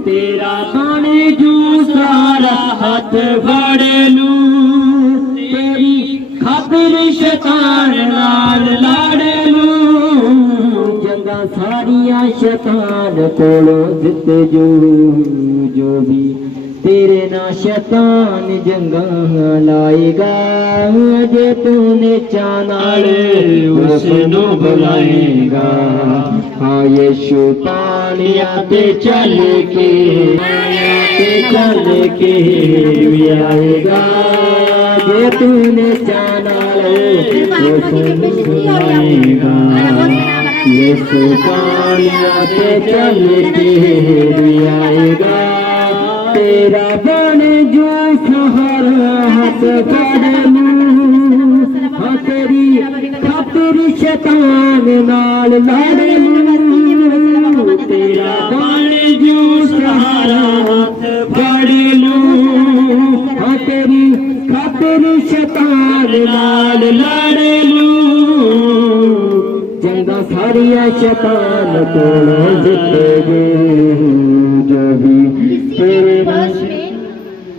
तेरा पानी जो सहारा हाथ फाड़े लू, तेरी खातिर शैतान नाल लाड़े लू। जंगा सारिया शैतान कोलों जिते जो भी तेरे ना शैतान जंगा लाएगा। जे तूने चानाल उसनु बुलाएगा। हाँ यीशु पानिया ते चल के भी आएगा। जे तूने चानाल उसनु बुलाएगा। यीशु पानिया ते चल के भी आएगा। तेरा बन जो सहारा हाथ फाड़ लूं, हाँ तेरी खातिर शैतान नाल लड़ लूं। तेरा बन जो सहारा हाथ फाड़ लूं, हाँ तेरी खातिर शैतान नाल लड़ लूं। जंगा सारिया शैतान कोलों जिते जो भी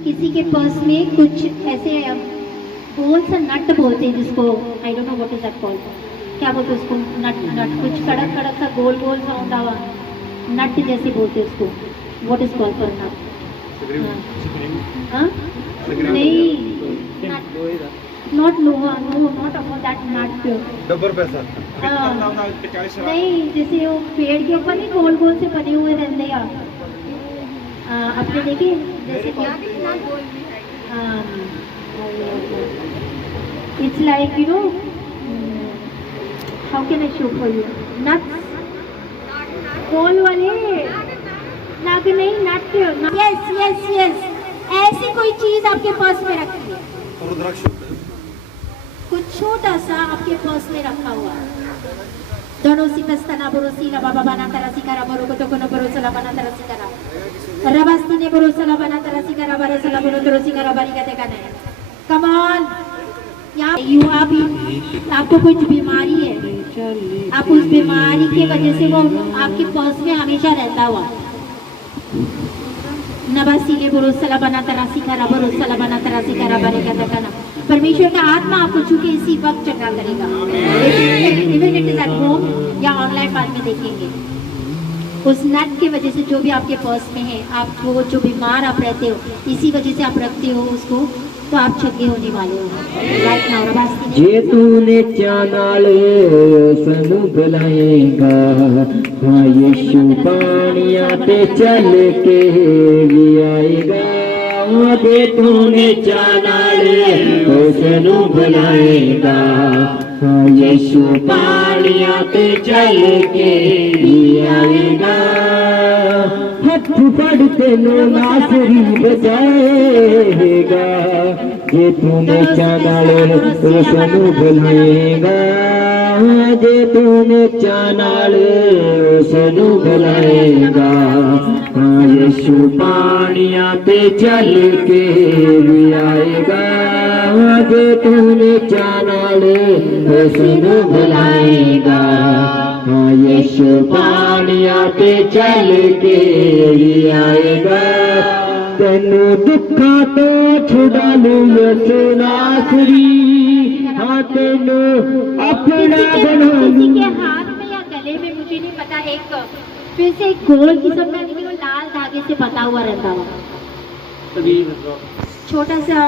किसी के पर्स में कुछ ऐसे गोल सा नट बोलते हैं जिसको I don't know what is that called. क्या बोलते हैं उसको? नट कुछ कड़क कड़क सा गोल गोल सा होता हुआ नट जैसे बोलते हैं उसको। व्हाट इज कॉल्ड फॉर नट? नहीं, नॉट लोहा, नो नॉट अबाउट दैट नट। डब्बर पैसा नहीं, जैसे वो पेड़ के ऊपर नहीं गोल गोल से बने हुए रहते हैं। आपने देखे जैसे it's like you know how can I show for you? Nuts गोल वाले नाक नहीं, नट। यस यस यस, ऐसी कोई चीज आपके पर्स में रखी है, कुछ छोटा सा आपके पर्स में रखा हुआ है। दोनों सी पस्तना बरोसी ला बाबा बना तरसी करा बरो को तो कोनो बरोसला बना तरसी करा रबास्ती ने बरोसला बना तरसी करा बरोसला बनो तरसी करा बारी कहते का नहीं। कम ऑन, यहाँ यू आपको कुछ बीमारी है, आप उस बीमारी के वजह से वो आपके पर्स में हमेशा रहता हुआ। नबासीले बरोसला बना तरसी करा बरोसला बना तरसी करा बारी कहते का ना। परमेश्वर का आत्मा आपको छूके इसी वक्त चंगा करेगा। Even it is at home या ऑनलाइन बाद में देखेंगे। उस नट की वजह से जो भी आपके पर्स में है, आपको जो बीमार आप रहते हो, इसी वजह से आप रखते हो उसको, तो आप चंगे होने वाले हो। राइट नाउ रबास्ती जे तूने चानाल सनु बुलाएगा। हाँ यीशु पानिया पे चल के भी आएगा। जे तूने चानाले उसनू बुलाएगा यीशु पानिया ते चल के आएगा हथ फड़ तेनू नासरी बचाएगा जे तूने चानाले उसनू बुलाएगा जे तूने चानाले उसनू बुलाएगा यीशु पानिया ते चल के भी आएगा जे तूने चानाले उसनू बुलाएगा यीशु पानिया ते चल के भी आएगा तेनू दुखा तो छुड़ा लू यीशु नासरी हाँ तेनू अपना बना किसी के हाथ में या गले में मुझे नहीं पता एक फिर से एक गोल किस्म का लेकिन वो लाल धागे से बता हुआ रहता हुआ छोटा सा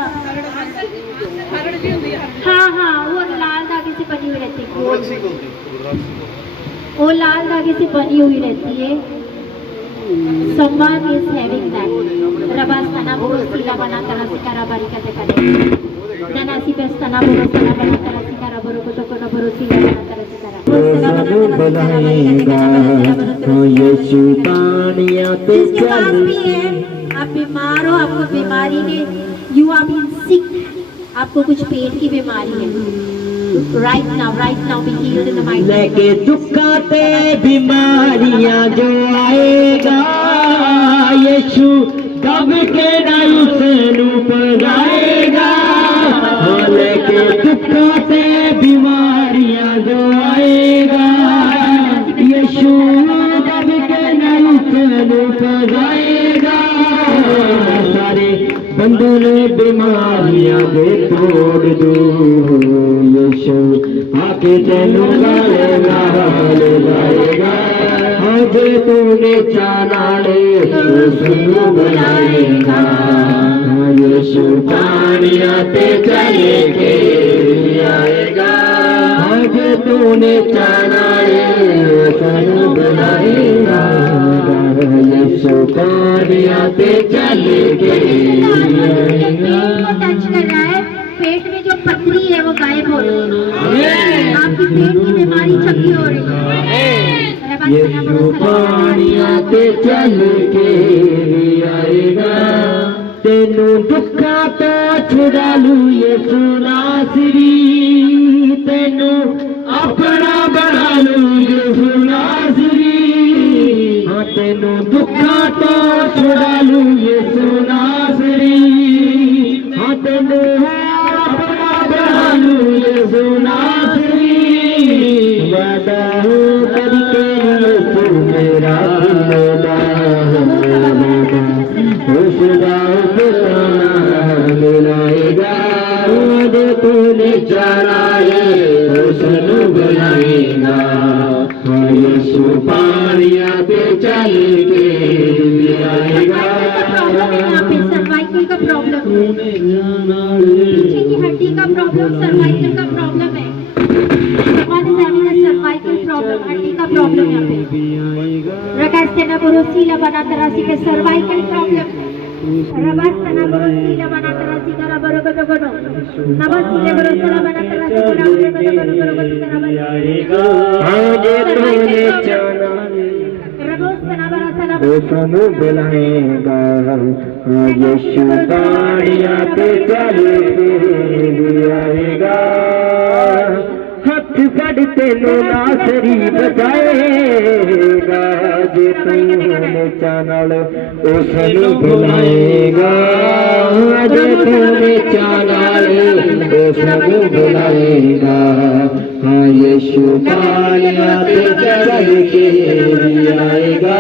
हाँ हाँ वो लाल धागे से बनी हुई रहती है वो लाल धागे से बनी हुई रहती है someone is having that rabastana borosila bana tarasikara barika tekade danasi bestana borosila bana tarasikara borokoto kono borosila bana tarasikara यीशु पानिया ते चल आप बीमार हो आपको बीमारी ने यू आर बीन सिक आपको कुछ पेट की बीमारी है right now be healed in the mighty name लेके दुखा ते बीमारियां जो आएगा यीशु दब के ना उसनू पराएगा लेके दुखा ते बीमारियां जो आएगा यीशु दब के ना उसनू पराएगा सारे बंदों ने बीमारियां दे तोड़ दो यीशु आके तेनू गाले लाएगा आज तूने चानाले उसनू बुलाएगा यीशु पानिया ते चले के आएगा आज तूने चानाले उसनू बुलाएगा यीशु पानिया ते चले के टच कर रहा है पेट में जो पथरी है वो गायब हो रही है आपकी पेट की बीमारी छपी हो रही है यीशु पानिया ते चल के आएगा तेनू दुखा तो छुड़ा लू यीशु नासरी तेनू अपना बना लू यीशु नासरी हाँ तेनू दुखा तो छुड़ा लू यीशु नासरी हाँ तेनू अपना बना लू यीशु नासरी वादा करके यीशु मेरा मिलाएगा आज तूने चलाए उसनू बुलाएगा यीशु पानिया पे चल के आएगा सर्वाइकल का प्रॉब्लम पीछे की हड्डी का प्रॉब्लम सर्वाइकल का प्रॉब्लम है सर्वाइकल प्रॉब्लम हड्डी का प्रॉब्लम यहाँ पे रकास्तना बोरोसीला बना तरासी के सर्वाइकल प्रॉब्लम रबास्तना बोरोसीला बना तरासी का बरोगतो गनो नबासीले बोरोसला बना तरासी का बरोगतो गनो बरोगतो कराबा आज तूने चलाए रबास्तना बरासला उसनू बुलाएगा यीशु पानिया पे चल के आएगा हथ फड़ तेनू नासरी बचाएगा जे तूने चानल उसनू बुलाएगा जे तूने चानल उसनू बुलाएगा यीशु पानिया पे चल के आएगा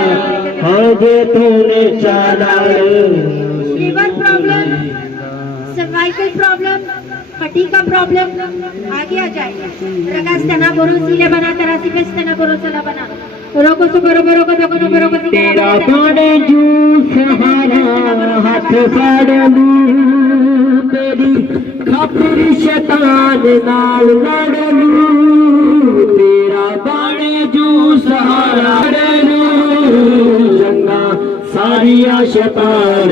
जे तूने channel liver problem cervical problem हड्डी का प्रॉब्लम आगे आ जाएगा रगास्तना बोरोसीले बना तरासी पेस्तना बोरोसला बना रोको सो रोको रोको तेरा बड़े जू सहारा हाथ फाड़लू तेरी खातिर शैतान नाल लड़लू तेरा बड़े जू सहारा लड़लू जंगा सारिया शैतान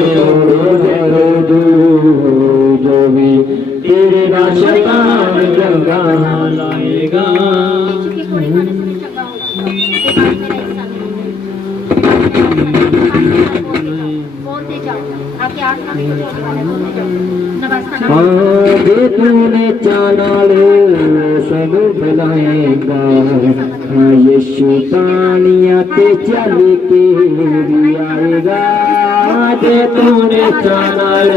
मेरा हिस्सा नहीं बोलते जाओ, आपके 8 मिनट होने वाले, बोलते जाओ। नमस्कार। आगे तूने चालाल सब बुलाएगा, यीशु पानिया पे चल के भी आएगा। आगे तूने चालाल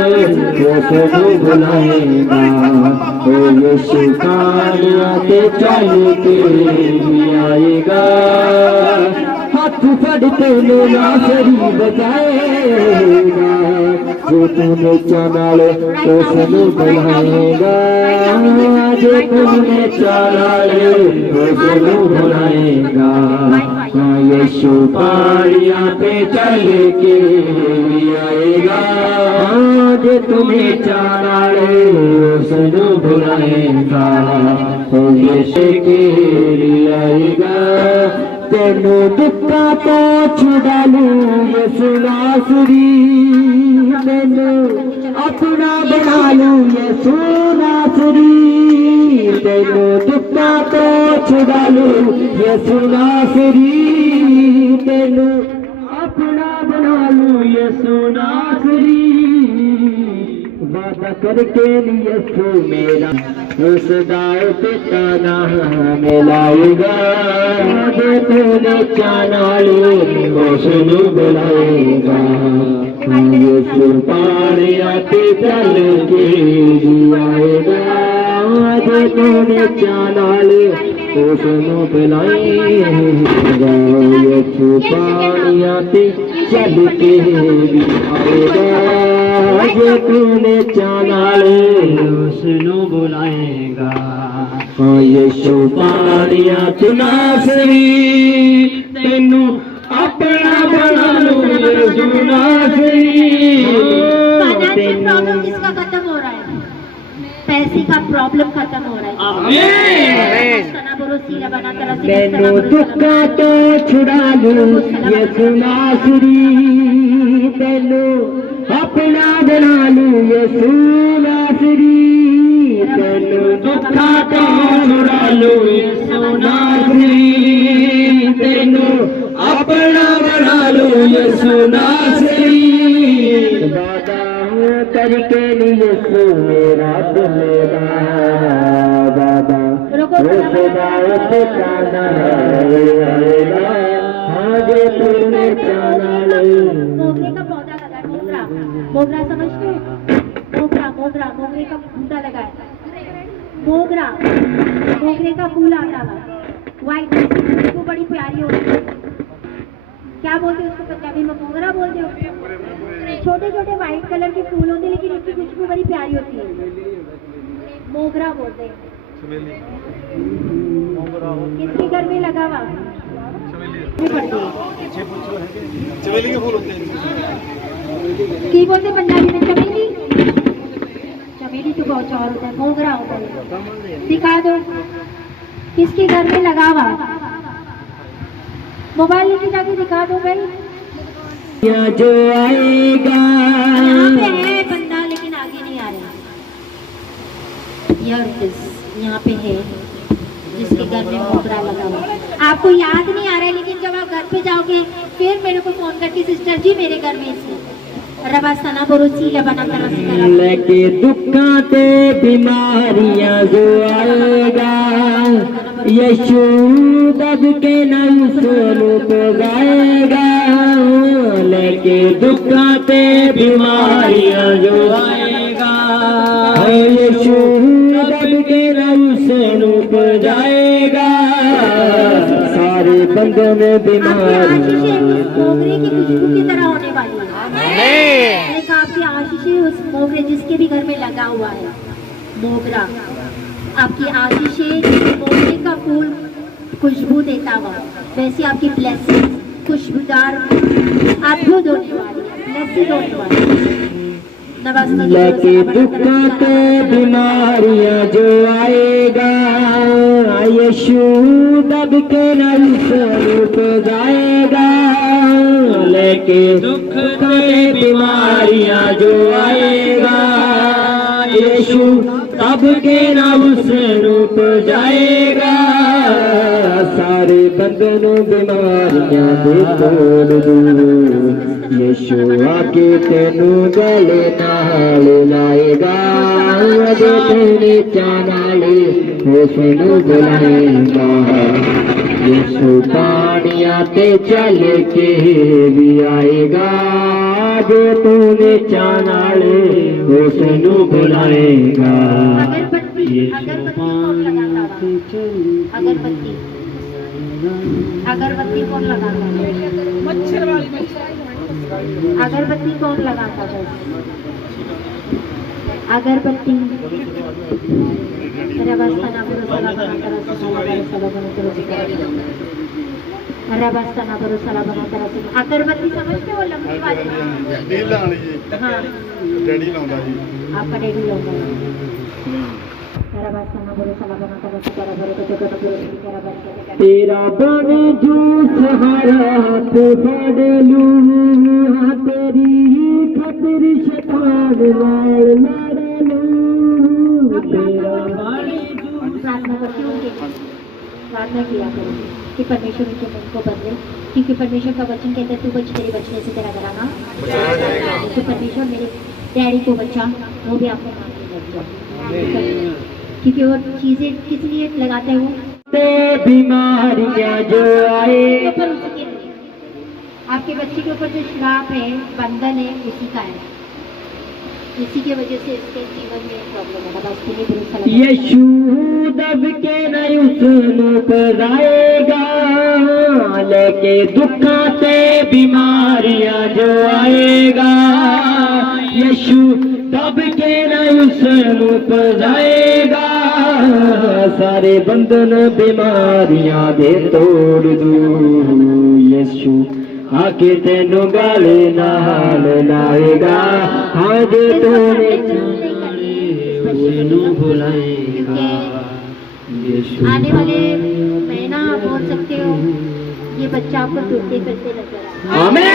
सब बुलाएगा, यीशु पानिया पे चल के भी आएगा। हाथ फड़ते नासरी बजाएगा, जो तूने चालाल सब बुलाएगा। जो तूने चालाल सब बुलाएगा, यीशु पानिया पे चल के भी आएगा। जो तुम्हें चालाल सब बुलाएगा, यीशु के लिए आएगा। तेनू दुखा तो छुड़ा लूं यीशु नासरी, तेनू अपना बना लूं यीशु नासरी। तेनू दुखा तो छुड़ा लूं यीशु नासरी, तेनू अपना बना लूं यीशु नासरी। वादा करके यीशु मेरा उस दाए पे ताना मिलाएगा। जो तूने चालाल उसनु बुलाएगा, यीशु पानिया पे चल के भी आएगा। जो तूने चालाल उसनु बुलाएगा, यीशु पानिया पे चल के भी आएगा। जो तूने चालाल उसनु बुलाएगा, यीशु पानिया पे नासरी। तेनू अपना बना लूं यीशु नासरी। फाइनेंशियल प्रॉब्लम जिसका खत्म हो रहा है, पैसे का प्रॉब्लम खत्म हो रहा है। तेनू दुखा तो छुड़ा लूं यीशु नासरी, तेनू अपना बना लूं यीशु नासरी। तेनू दुखा तो छुड़ा लूं यीशु नासरी, तेनू अपना बना लूं यीशु नासरी। वादा करके यीशु मेरा दिलेगा, वादा पे काना आएगा। आगे तूने चालाल मोगरे का पौधा लगा है, मोगरा, मोगरा समझते हो? मोगरा, मोगरा, मोगरे का बूटा लगा है, मोगरा, मोगरे का फूल आता है, व्हाइट, उसको बड़ी प्यारी होती है। क्या बोलते हैं उसको पंजाबी में? मोगरा बोलते हो। छोटे छोटे व्हाइट कलर के फूल होते हैं, लेकिन उसकी खुशबू बड़ी प्यारी होती है, मोगरा बोलते हैं। किसके घर में लगा हुआ? चमेली के फूल होते हैं। की बोलते पंजाबी में? चमेली। चमेली तो बहुत और होता है, मोगरा होता है। दिखा दो किसके घर में लगा हुआ। मोबाइल लेके जाके दिखा दो भाई। जो आएगा यहाँ पे है बंदा, लेकिन आगे नहीं आ रहा। यहाँ पे है जिसके घर में मोगरा लगा हुआ। आपको याद नहीं आ रहा है, लेकिन जब आप घर पे जाओगे फिर मेरे को फोन करके, सिस्टर जी मेरे घर में रवासना बरोसी लबना तरस लेके दुखा ते बीमारियां जो आएगा, यीशु दब के नाम से लुट जाएगा। लेके दुखा ते बीमारियां जो आएगा, यीशु दब के नाम से लुट जाएगा। सारे बंदों में बीमारियां मोगरे की खुशबू की तरह होने वाली है। आपकी आशीषें उस मोगरे जिसके भी घर में लगा हुआ है मोगरा, आपकी आशीषें मोगरे का फूल खुशबू देता हुआ, वैसे आपकी ब्लेसिंग खुशबूदार अद्भुत होने वाली है, ब्लेसिंग होने वाली है। लेके दुखा ते बीमारियां जो आएगा, यीशु दब के नाम से लुट जाएगा। लेके दुख ते बीमारियां जो आएगा, यीशु दब के नाम से लुट जाएगा। सारे बंधनों बीमारियां दे तोड़ दूं यीशु आके तेनू गले नाल लाएगा अजे तेरे चानाले उसनू बुलाएगा यीशु पानिया ते चल के भी आएगा जो तूने चानाले उसनू बुलाएगा अगरबत्ती अगरबत्ती अगरबत्ती कौन लगाता है? मच्छर वाली अगरबत्ती कौन लगाता है? अगरबत्ती अगरबत्ती समझते हो? लंबी वाली। हाँ डैडी लाਉਂਦਾ जी आपका डैडी लाਉਂਦਾ तेरा बन जूस हर हाथ फड़ लूं हाँ तेरी खतर शैतान नाल लड़ लूं तेरा प्रार्थना करती हूँ प्रार्थना किया करो कि परमेश्वर उनके मन को बदले, क्योंकि परमेश्वर का वचन कहते हैं तू बच तेरे बचने से तेरा घराना तो परमेश्वर मेरे डैडी को बचा, वो भी आपको मानने लग जाओ, क्योंकि वो चीजें किस लिए लगाते हैं? वो बीमारियां जो आए ऊपर उसके आपके बच्चे के ऊपर जो श्राप है, बंधन है, उसी का है, इसी की वजह से इसके जीवन में प्रॉब्लम है। बस तुम्हें भरोसा लगा यीशु दब के नहीं उसनू कराएगा लेके दुखा ते बीमारियां जो आएगा यीशु दब के नहीं उसनू कराएगा सारे बंधन बीमारियां दे तोड़ दूं यीशु आके तेनू गले नाल लाएगा हाँ जे तूने बुलाएगा आने वाले महीना बोल सकते हो ये बच्चा आपको टूटते फिरते नजर आए। आमीन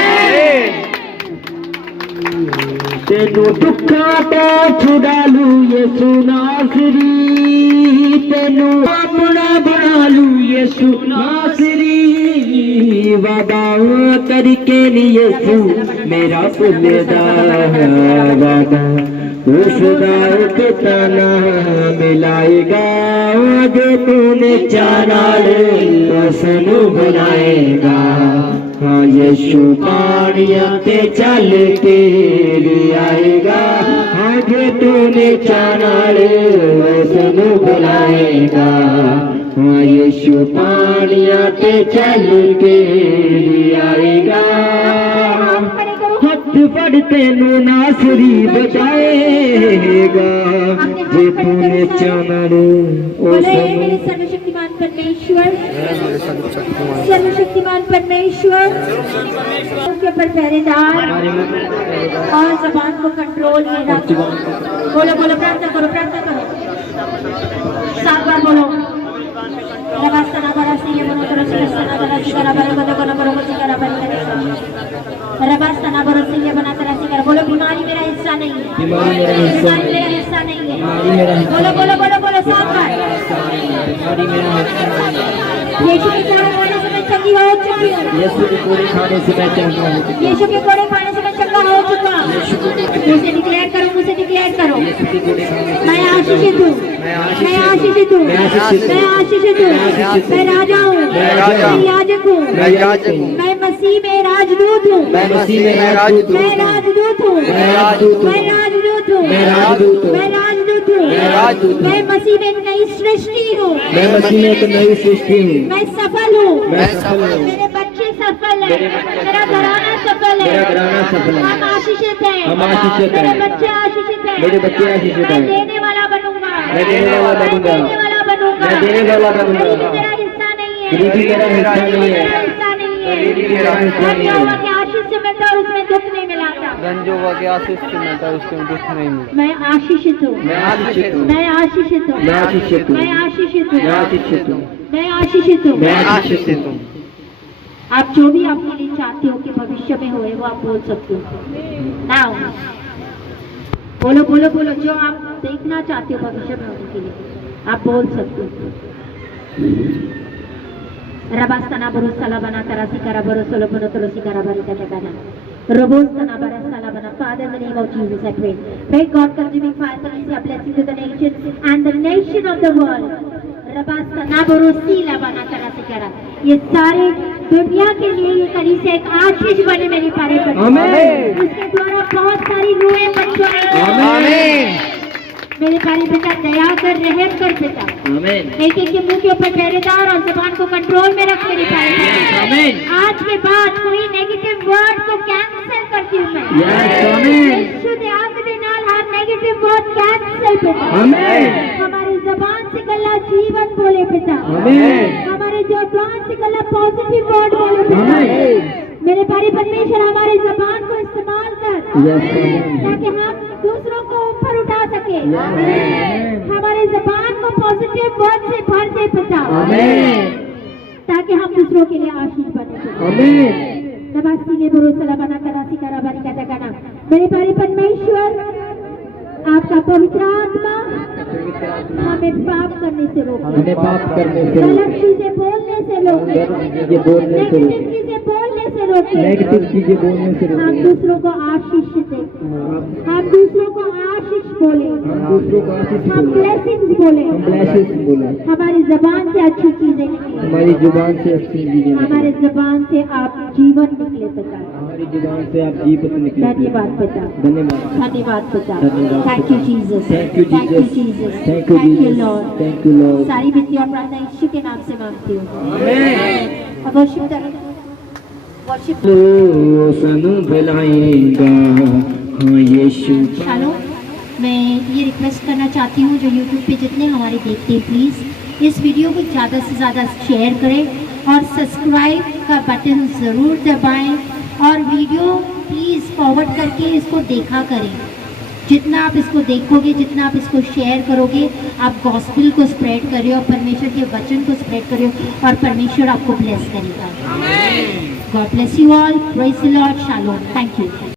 तेनू दुखा तो छुड़ा लू यीशु नासरी तेनू अपना बना लू यीशु नासरी वादा करके नहीं यीशु मेरा भुलदा वादा उसदा कितना मिलाएगा जो तूने चानाल उसनू बुलाएगा हाँ यीशु पानिया ते चल के भी आएगा हाँ जो तूने चानाल उसनू बुलाएगा हाँ यीशु पानिया ते चल के भी आएगा हाथ फड़ तेनू नासरी बचाएगा जे तूने चानाल मेरे सर्वशक्तिमान परमेश्वर सर्वशक्तिमान परमेश्वर उसके ऊपर पहरेदार और जबान को कंट्रोल में रख। बोलो बोलो प्रार्थना करो 7 बार बोलो रबास्ताना बरासी ये बोलो तो रबास्ताना बरासी करा बरे को करो करा बरे रबास्ताना बरासी ये बना तरासी कर। बोलो बीमारी मेरा हिस्सा नहीं है, बीमारी मेरा हिस्सा नहीं है। बोलो बोलो बोलो बोलो 7 बार। यीशु के कोड़े खाने से मैं चंगी हो चुकी हूँ, यीशु के कोड़े खाने से मैं चंगा हो चुका यीशु के कोड़े खाने से मैं चंगा हो चुका। मुझे डिक्लेयर करो मैं आशीषित हूँ, मैं आशीषित हूँ, मैं आशीषित हूँ, मैं राजा हूँ, मैं याजक हूँ, मैं मसीह में राजदूत हूँ, मैं राजदूत हूँ, मैं राजदूत हूँ, मैं राजदूत हूँ, मैं मसीह में नई सृष्टि हूँ, मैं मसीह में एक नई सृष्टि हूँ, मैं सफल हूँ, मेरे बच्चे सफल है, मेरा घराना सफल है, हम आशीषित हैं, मेरे बच्चे आशीषित हैं, मैं देने वाला बनूंगा, मैं देने वाला बनूंगा, मेरा हिस्सा नहीं है, मेरा हिस्सा नहीं है, आशीष से मिलता और उसमें दुख नहीं मिलाता। गंजोवा के आशीष से मिलता उसमें दुख नहीं मिलता। मैं आशीषित हूँ, मैं आशीषित हूँ, मैं आशीषित हूँ, मैं आशीषित हूँ, मैं आशीषित हूँ, मैं आशीषित हूँ, मैं आशीषित हूँ, मैं आशीषित हूँ। आप जो भी आपके लिए चाहते हो कि भविष्य में होए वो आप बोल सकते हो ना। बोलो बोलो बोलो जो आप देखना चाहते हो भविष्य में होने के लिए आप बोल सकते हो। Rabastana Borosala Bana Tarasikara Borosolo Bonotorosika Barika Takana. Robostana Barasala Bana. Father, in the name of Jesus, I pray. May God consuming fire release your blessing to the nation and the nation of the world. Rabastana Borosila Bana Tarasikara. ये सारे दुनिया के लिए ये कलीसिया एक आशीष बने मेरी प्यारे बच्चों। इसके द्वारा बहुत सारी रूहें बच्चों मेरे प्यारे बेटा दया कर रहम कर बेटा एक एक के मुंह के ऊपर पहरेदार और जुबान को कंट्रोल में रख मेरे प्यारे आज के बाद कोई नेगेटिव वर्ड को कैंसिल करती हूँ मैं शुद्ध आग के नाल हर नेगेटिव वर्ड कैंसिल बेटा हमारी जबान से गला जीवन बोले बेटा हमारे जबान से गला पॉजिटिव वर्ड बोले बेटा मेरे प्यारे परमेश्वर हमारे जबान को इस्तेमाल कर ताकि हम दूसरों को ऊपर उठा सके हमारे जबान को पॉजिटिव वर्ड से भर दे पिता ताकि हम दूसरों के लिए आशीष बने नमस्ते ने भरोसा बना करासी करा बनी का जगना मेरे प्यारे परमेश्वर आपका पवित्र आत्मा हमें पाप करने से रोके गलत चीजें बोलने से रोके नेगेटिव चीजें बोलने से रोके हम दूसरों को आशीष दे हम दूसरों को आशीष बोले हम ब्लेसिंग्स बोले हमारी जबान से अच्छी चीजें निकले हमारे जबान से आप जीवन निकले पिता धन्यवाद पिता धन्यवाद पिता thank you Jesus thank you Jesus thank you Lord सारी विनती और प्रार्थना यीशु के नाम से मांगती हूँ वर्शिप करें वर्शिप चलो मैं ये रिक्वेस्ट करना चाहती हूँ जो यूट्यूब पे जितने हमारे देखते हैं प्लीज़ इस वीडियो को ज़्यादा से ज़्यादा शेयर करें और सब्सक्राइब का बटन ज़रूर दबाएं और वीडियो प्लीज़ फॉरवर्ड करके इसको देखा करें जितना आप इसको देखोगे जितना आप इसको शेयर करोगे आप गॉस्पेल को स्प्रेड करिए और परमेश्वर के वचन को स्प्रेड करिए और परमेश्वर आपको ब्लेस करेगा God bless you all praise the Lord shalom thank you